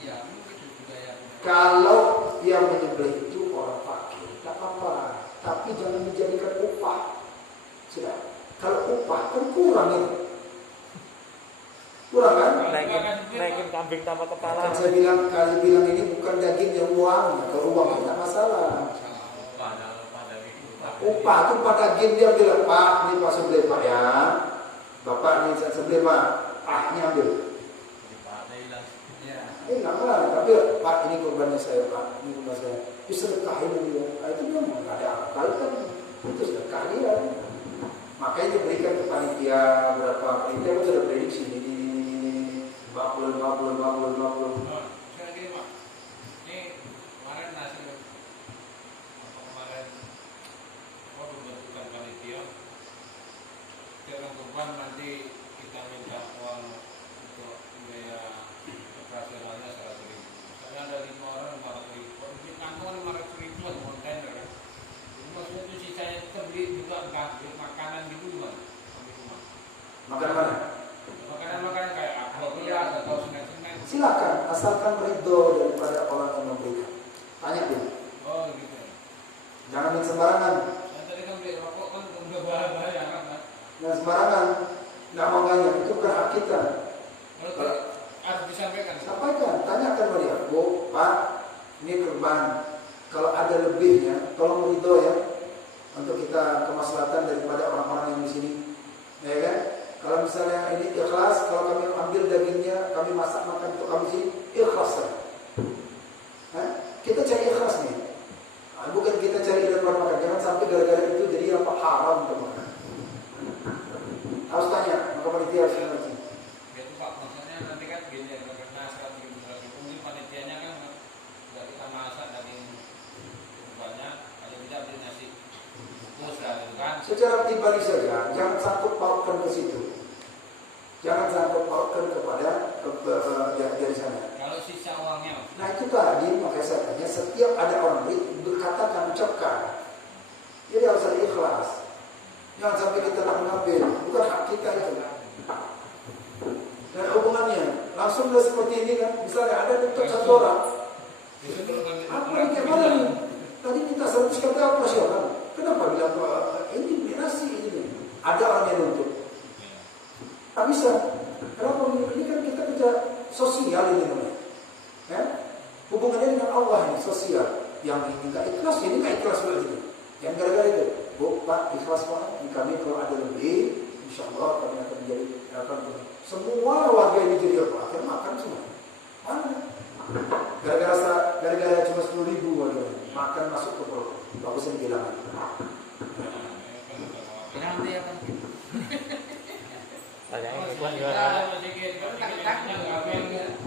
iya mungkin itu juga ya. Kalau yang menyembelih itu orang fakir, tak apa-apa, tapi jangan dijadikan upah. Sudah. Kalau upah kan kurang itu. Kurang kan? Naikin kambing tanpa kepala. Kan saya bilang ini bukan daging yang uangnya. Kalau uang tidak masalah. Upah itu pada daging dia bilang Pak, ini Pak sembelih Pak ya. Bapak ini saya sembelih Pak, ahnya ambil. Enggak malah, tapi Pak ini korbannya saya Pak, ini korban saya. Disedekahin dia. Itu memang nggak ada akal kan? Itu sedekah dia. Makanya diberikan ke panitia berapa, panitia kan sudah prediksi ini 50. Saya gini Pak, ini kemarin hasil bentukan panitia, setiap kurban nanti kita minta uang untuk biaya operasionalnya 100.000. Misalnya ada 5 orang 500.000, di kantong 500.000 buat kontainer. Maksudnya itu sisanya kita beli juga entah beli makanan gitu gimana? Makan mana? Makanan kayak apa atau snack-snack. Silakan, asalkan ridho daripada orang yang memberikan. Tanya dulu. Oh gitu. Jangan yang sembarangan. Saya tadi kan beli rokok kan udah bahaya kan? Yang sembarangan, nggak mau nanya itu kan hak kita. Kalau harus disampaikan. Sampaikan, tanyakan dia, Bu, Pak, ini kurban. Kalau ada lebihnya, tolong ridho ya, untuk kita kemaslahatan daripada orang-orang yang di sini, ya kan? Kalau misalnya ini ikhlas, kalau kami ambil dagingnya, kami masak makan untuk kami sini, ikhlas saja. Kita cari ikhlas nih, bukan kita cari dari luar makan. Jangan sampai gara-gara itu jadi apa haram teman. Harus tanya, maka panitia harus ngerti. Gitu Pak, maksudnya nanti kan gini, karena 100.000 mungkin panitianya kan nggak kita masak daging banyak, ada tidak beli nasi bungkus lah, gitu kan? Secara pribadi saja, jangan sangkut pautkan ke situ. Jangan sangkut pautkan kepada dari sana. Kalau sisa uangnya, Nah itu tadi makanya saya tanya, setiap ada orang berkatakan, ucapkan. Jadi harus ada ikhlas. Jangan sampai kita nak mengambil, bukan hak kita itu. Dan hubungannya langsung udah seperti ini kan, misalnya ada untuk satu orang, apa yang kayak mana nih? Tadi minta 100 kata operasional, kenapa bilang ini nasi ini? Ada orang yang nuntut, tak bisa. Kenapa ini kan kita kerja sosial ini namanya, ya? Hubungannya dengan Allah ini sosial. Yang ini nggak ikhlas, ini nggak ikhlas lagi. Yang gara-gara itu, Bu, Pak, ikhlas Pak, di kami kalau ada lebih, insya Allah kami akan menjadi semua warga ini jadi apa? Akhirnya makan semua. Mana? Gara-gara cuma 10.000 warga makan masuk ke perut. Bagusnya bilang. Nanti akan Tanyanya kita gimana? sedikit,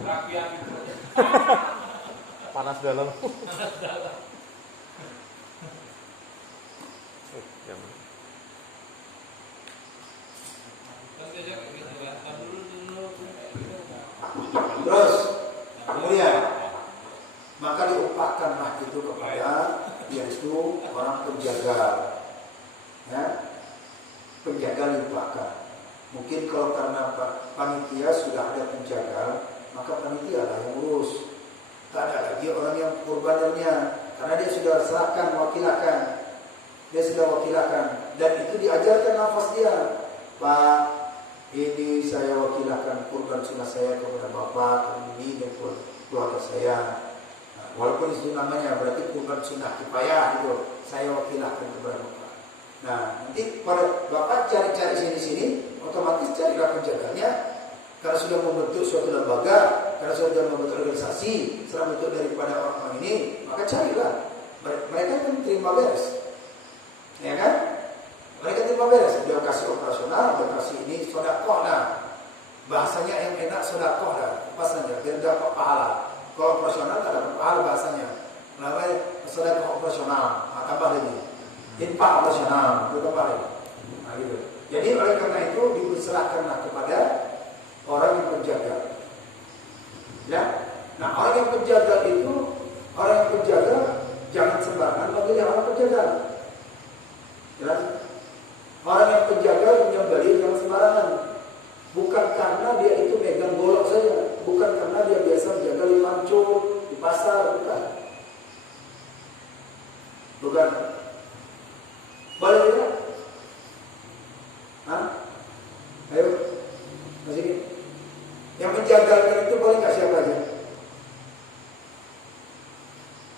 rapian gitu. Panas dalam. Terus, kemudian maka diupahkanlah itu kepada yaitu orang penjaga, ya, penjaga diupahkan. Mungkin kalau karena panitia sudah ada penjaga, maka panitia lah yang urus. Tak ada lagi orang yang kurbannya, karena dia sudah serahkan wakilakan, dia sudah wakilakan, dan itu diajarkan nafas dia, Pak, ini saya wakilakan kurban sunnah saya kepada Bapak, ini dan keluarga saya. Nah, walaupun itu namanya berarti kurban sunnah kifayah itu, saya wakilakan kepada Bapak. Nah, nanti pada Bapak cari-cari sini-sini, otomatis carilah penjaganya. Karena sudah membentuk suatu lembaga, karena sudah membentuk organisasi, setelah bentuk daripada orang-orang ini, maka carilah. Mereka kan terima beres, ya kan? Mereka terima beres. Dia kasih operasional, dia kasih ini sodakoh. Nah, bahasanya yang enak sodakoh dah, pas saja. Biar dapat pahala. Kalau operasional tak dapat pahala bahasanya. Namanya sodakoh operasional, tambah lagi. Infak operasional, itu tambah lagi. Nah, gitu. Jadi oleh karena itu diserahkanlah kepada orang yang penjaga. Ya. Nah, orang yang penjaga itu, orang yang penjaga jangan sembarangan memilih orang penjaga. Jelas? Orang yang penjaga menyembelih jangan sembarangan. Bukan karena dia itu megang golok saja, bukan karena dia biasa menjaga di pancur, di pasar, bukan. Bukan. Boleh tidak? Hah? Ayo, masih. Yang menjaga itu boleh nggak siapa aja?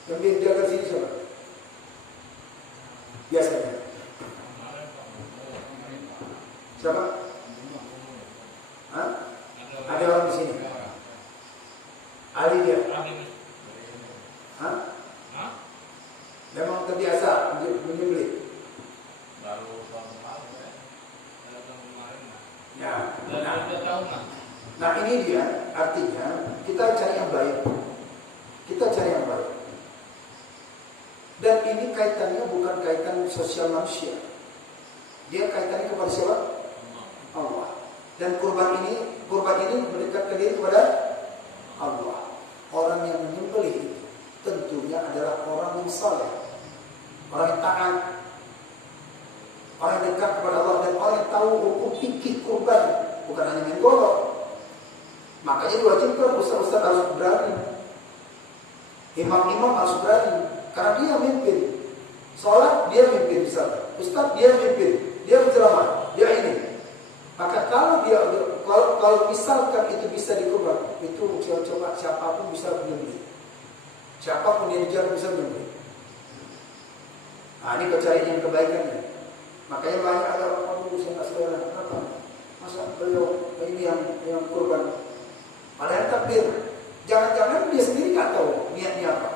Yang menjaga sini siapa? Biasanya. Siapa? Hah? Ada orang di sini. Ahli dia. Hah? Memang terbiasa menyembelih. Baru tahun kemarin ya. Tahun kemarin. Ya. Nah, Nah ini dia artinya kita cari yang baik. Kita cari yang baik. Dan ini kaitannya bukan kaitan sosial manusia. Dia kaitannya kepada siapa? Allah. Dan kurban ini mendekatkan diri kepada Allah. Orang yang menyembelih itu tentunya adalah orang yang saleh, orang yang taat, orang yang dekat kepada Allah, dan orang yang tahu hukum fikih kurban, bukan hanya main golok. Makanya diwajibkan ustaz-ustaz harus berani, imam-imam harus berani, karena dia mimpin. Sholat dia mimpin misalnya, ustaz dia mimpin, dia berceramah, dia ini. Maka kalau misalkan itu bisa dikurban, itu coba siapapun bisa menyembelih. Siapapun yang dijaga bisa menyembelih. Nah, ini kau cari yang kebaikannya. Makanya banyak ada orang saya nggak selera. Kenapa? Masa beliau ini yang kurban? Padahal takbir. Jangan-jangan dia sendiri nggak tahu niatnya apa.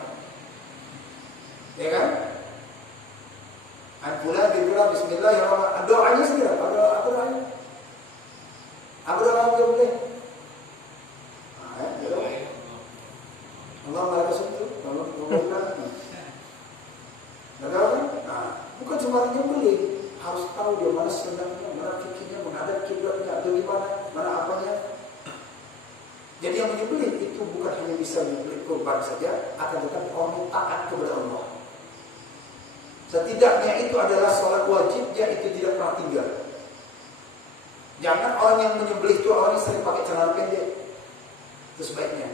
Ya kan? Anfulah billah bismillahirrahmanirrahim. Doanya sendiri. Apa doanya? Apa doa yang boleh? Allah maha kasih. Allah nah, bukan cuma menyembelih, harus tahu dia mana senangnya, mana fikirnya, menghadap kiblatnya atau gimana, mana apanya. Jadi yang menyembelih itu bukan hanya bisa menyembelih kurban saja, akan tetapi orang taat kepada Allah. Setidaknya itu adalah sholat wajibnya, itu tidak pernah tinggal. Jangan orang yang menyembelih itu orang yang sering pakai celana pendek. Itu sebaiknya.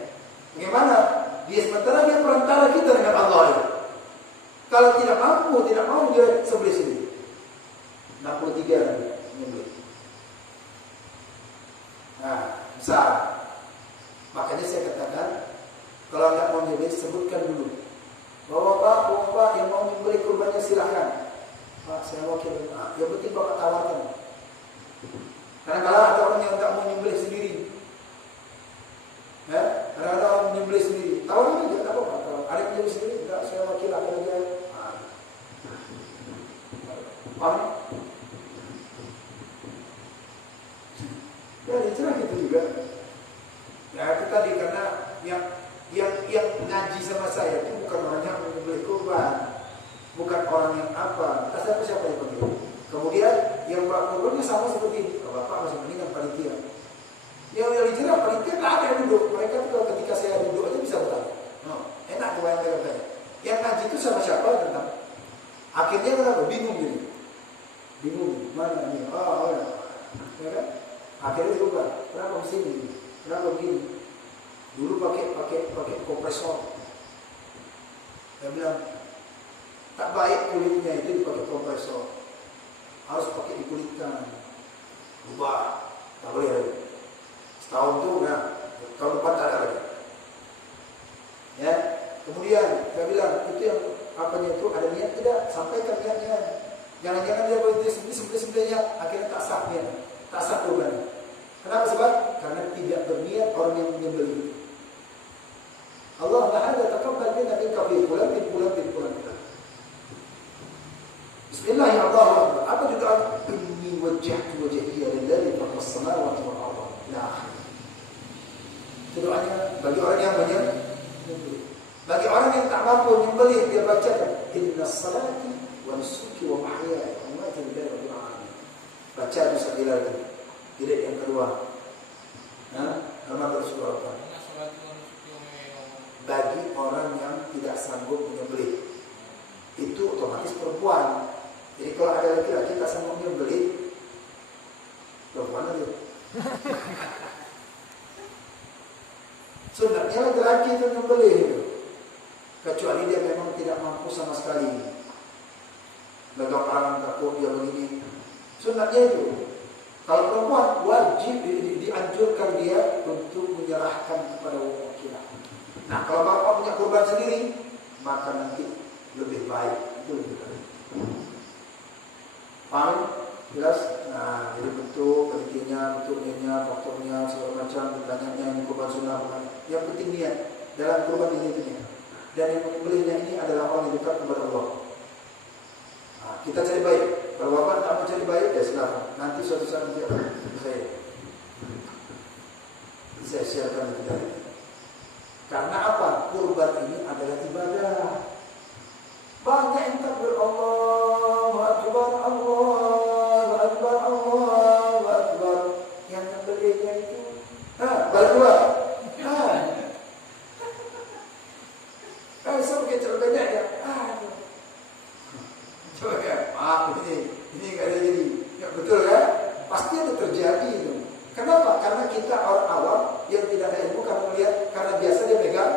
Bagaimana? Dia sementara dia perantara kita dengan Allah. Ya. Kalau tidak mau dia sembelih sendiri. 63 menyembelih. Nah, besar. Makanya saya katakan, kalau tidak mau menyembelih, sebutkan dulu. Bapak yang mau menyembelih kurbannya silahkan. Pak, saya wakil. Yang penting Bapak tawarkan. Karena kalau ada orang yang tak mau menyembelih sendiri, ya, karena ada orang menyembelih sendiri, tawarin aja, tak apa-apa. Kalau ada yang menyembelih sendiri, enggak, saya wakil akan aja. Paham? Ya, dicerah gitu juga. Ya, itu tadi karena yang ngaji sama saya itu bukan orang yang menyembelih kurban, bukan orang yang apa. Siapa yang begitu. Kemudian yang buat kurbannya sama seperti ini. Kalau Bapak masih mendingan panitia. Yang dijerat panitia nggak ada yang duduk. Mereka tuh ketika saya duduk aja bisa bertanya. Enak tuh yang mereka tanya. Yang ngaji itu sama siapa tentang? Akhirnya kenapa? Bingung gini. Bingung. Mana ini? Ya kan? Akhirnya juga. Kenapa di sini? Kenapa begini? Dulu pakai kompresor. Saya bilang tak baik kulitnya itu dipakai kompresor. Harus pakai dikulitkan, ubah, tak boleh lagi. Setahun tu, nah, tahun depan tak ada lagi. Ya, kemudian saya bilang itu yang apanya itu ada niat tidak, sampaikan niatnya. Jangan-jangan dia berhenti sembelih-sembelihnya akhirnya tak sah kurban. Kenapa? Sebab karena tidak berniat orang yang menyembelih. Allah Ta'ala taqabbal minna minka fi fulan. Bismillahirrahmanirrahim. Apa juga inni wajjahtu wajhiya lillazi fatara as-samawati wal arda. Nah, itu doanya bagi orang yang menyembelih. Bagi orang yang tak mampu menyembelih, dia bacakan inna salati wa nusuki wa mahyaya wa mamati lillahi rabbil alamin. Baca itu sekali lagi. Jilid yang kedua. Nama Rasulullah. Bagi orang yang tidak sanggup menyembelih, itu otomatis perempuan. Jadi kalau ada laki-laki tak sanggup menyembelih, perempuan aja. Sunatnya laki-laki itu menyembelih itu. Kecuali dia memang tidak mampu sama sekali. Bagi orang takut dia begini. Sunatnya itu. Kalau perempuan wajib dianjurkan dia untuk menyerahkan kepada laki-laki. Nah, kalau bapak punya kurban sendiri, maka nanti lebih baik. Itu lebih baik. Paham? Jelas? Nah, jadi bentuk, pentingnya, bentuknya, faktornya, segala macam, ditanyanya ini kurban sunnah bukan. Yang penting niat dalam kurban ini itunya. Dan yang menyembelihnya ini adalah orang yang dekat kepada Allah. Nah, kita cari baik. Kalau bapak tak mau cari baik, ya silakan. Nanti suatu saat nanti akan saya siarkan itu tadi. Karena apa? Kurban ini adalah ibadah. Banyak yang takbir Allahu Akbar, Allahu Akbar, Allahu Akbar. Yang membelinya itu berdua. Sama kayak cerbeda ya. Coba ya, maaf ini nggak ada jadi. Ya, betul kan? Pasti ada terjadi itu. Kenapa? Karena kita orang awam yang tidak ada ilmu karena melihat, karena biasa dia pegang.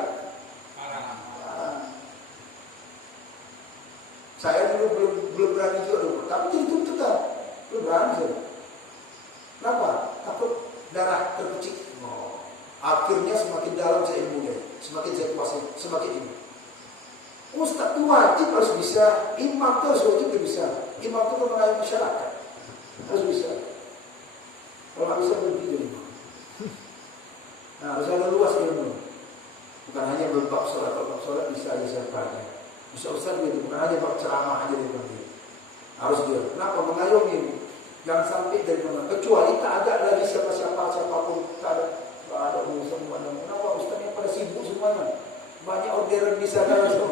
Saya dulu belum berani juga dulu, tapi jadi tetap belum berani. Kenapa? Takut darah terpecik. Akhirnya semakin dalam saya ilmunya, semakin saya kuasai, semakin ini. Ustaz itu wajib harus bisa, imam itu harus wajib bisa. Imam itu mengayomi masyarakat harus bisa. Kalau nggak bisa berhenti jadi imam. Nah, harus ada luas ilmu. Bukan hanya berbab sholat, kalau sholat bisa aja siapa aja. Bisa Ustaz gitu, bukan hanya bab ceramah aja dia. Harus dia. Kenapa? Mengayomi. Jangan sampai dari mana. Kecuali tak ada lagi siapapun, tak ada semua. Kenapa Ustaznya pada sibuk semuanya? Banyak orderan di sana semua.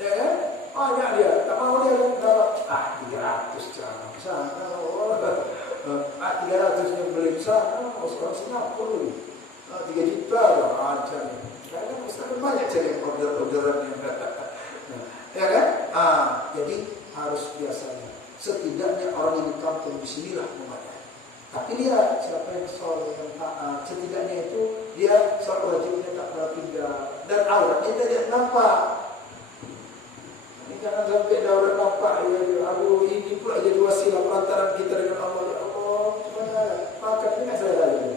Ya kan? Banyak dia. Tak mau dia dapat 300 ceramah di sana. 300 yang beli di sana. Orang Singapura 3 juta lah aja. Karena Ustaz banyak cari orderan yang ya kan? Jadi harus biasanya. Setidaknya orang yang di kampung di sinilah membayar. Tapi lihat siapa yang soleh, yang taat. Setidaknya itu dia sholat wajibnya tak pernah tinggal. Dan auratnya tidak nampak. Ini jangan sampai aurat nampak. Aduh, ini pula jadi wasilah perantaran kita dengan Allah. Ya Allah, gimana? Makan ini saya lagi.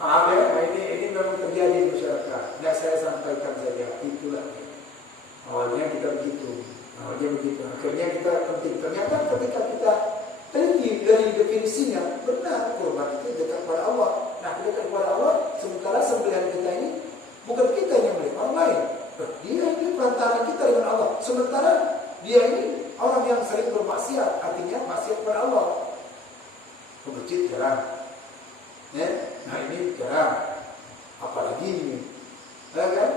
Paham ya? Ini memang terjadi di masyarakat. Tidak saya sampaikan saja. Itulah. Awalnya kita begitu. Akhirnya kita penting. Ternyata ketika kita teliti dari definisinya, benar kurban itu dekat kepada Allah. Nah, dekat kepada Allah, sementara sembelihan kita ini bukan kita yang beli, orang lain. Dia ini perantara kita dengan Allah. Sementara dia ini orang yang sering bermaksiat, artinya maksiat kepada Allah. Ke masjid jarang. Nah ini jarang. Apalagi ini, ya kan?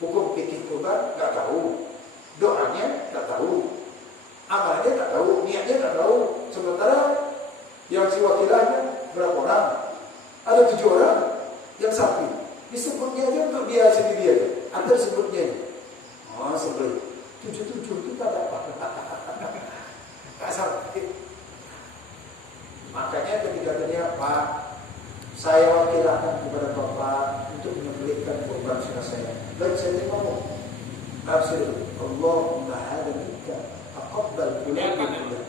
Hukum fikih kurban nggak tahu. Doanya tak tahu, amalnya tak tahu, niatnya tak tahu. Sementara yang si wakilannya berapa orang? Ada 7 orang yang sapi. Disebutnya aja untuk dia sendiri aja. Anda sebutnya aja. Sebelum 7 kita dapat. Tak sampai. Makanya ketika dia Pak, saya wakilkan kepada Bapak untuk menyembelihkan kurban sunnah saya. Baik, saya ngomong. Absolut. Allahumma hadza minka taqabbal Dia akan qulubi.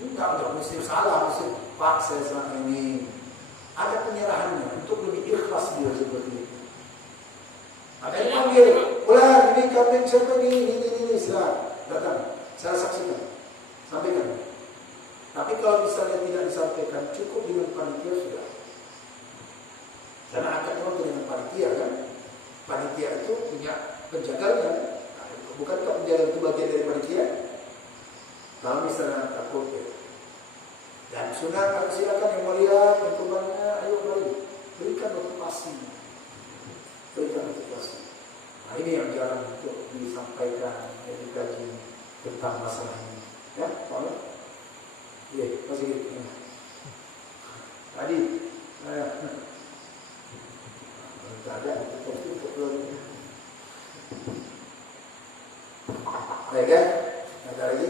Enggak mesti salah, mesti Pak saya selama ini ada penyerahannya untuk lebih ikhlas dia seperti itu. Ada yang panggil, ulang ini kambing siapa ini silakan datang, saya saksikan, sampaikan. Tapi kalau misalnya tidak disampaikan, cukup dengan panitia sudah. Karena akad memang dengan panitia kan, panitia itu punya penjaganya. Bukankah penjaga itu bagian dari panitia? Kalau misalnya takut ya. Dan sunnah silakan yang mulia, yang kurbannya, ayo berikan motivasi. Berikan motivasi. Nah ini yang jarang untuk disampaikan, dikaji tentang masalah ini. Ya, boleh? Iya, masih gitu. Tadi, tidak ada, baik kan? Ada lagi?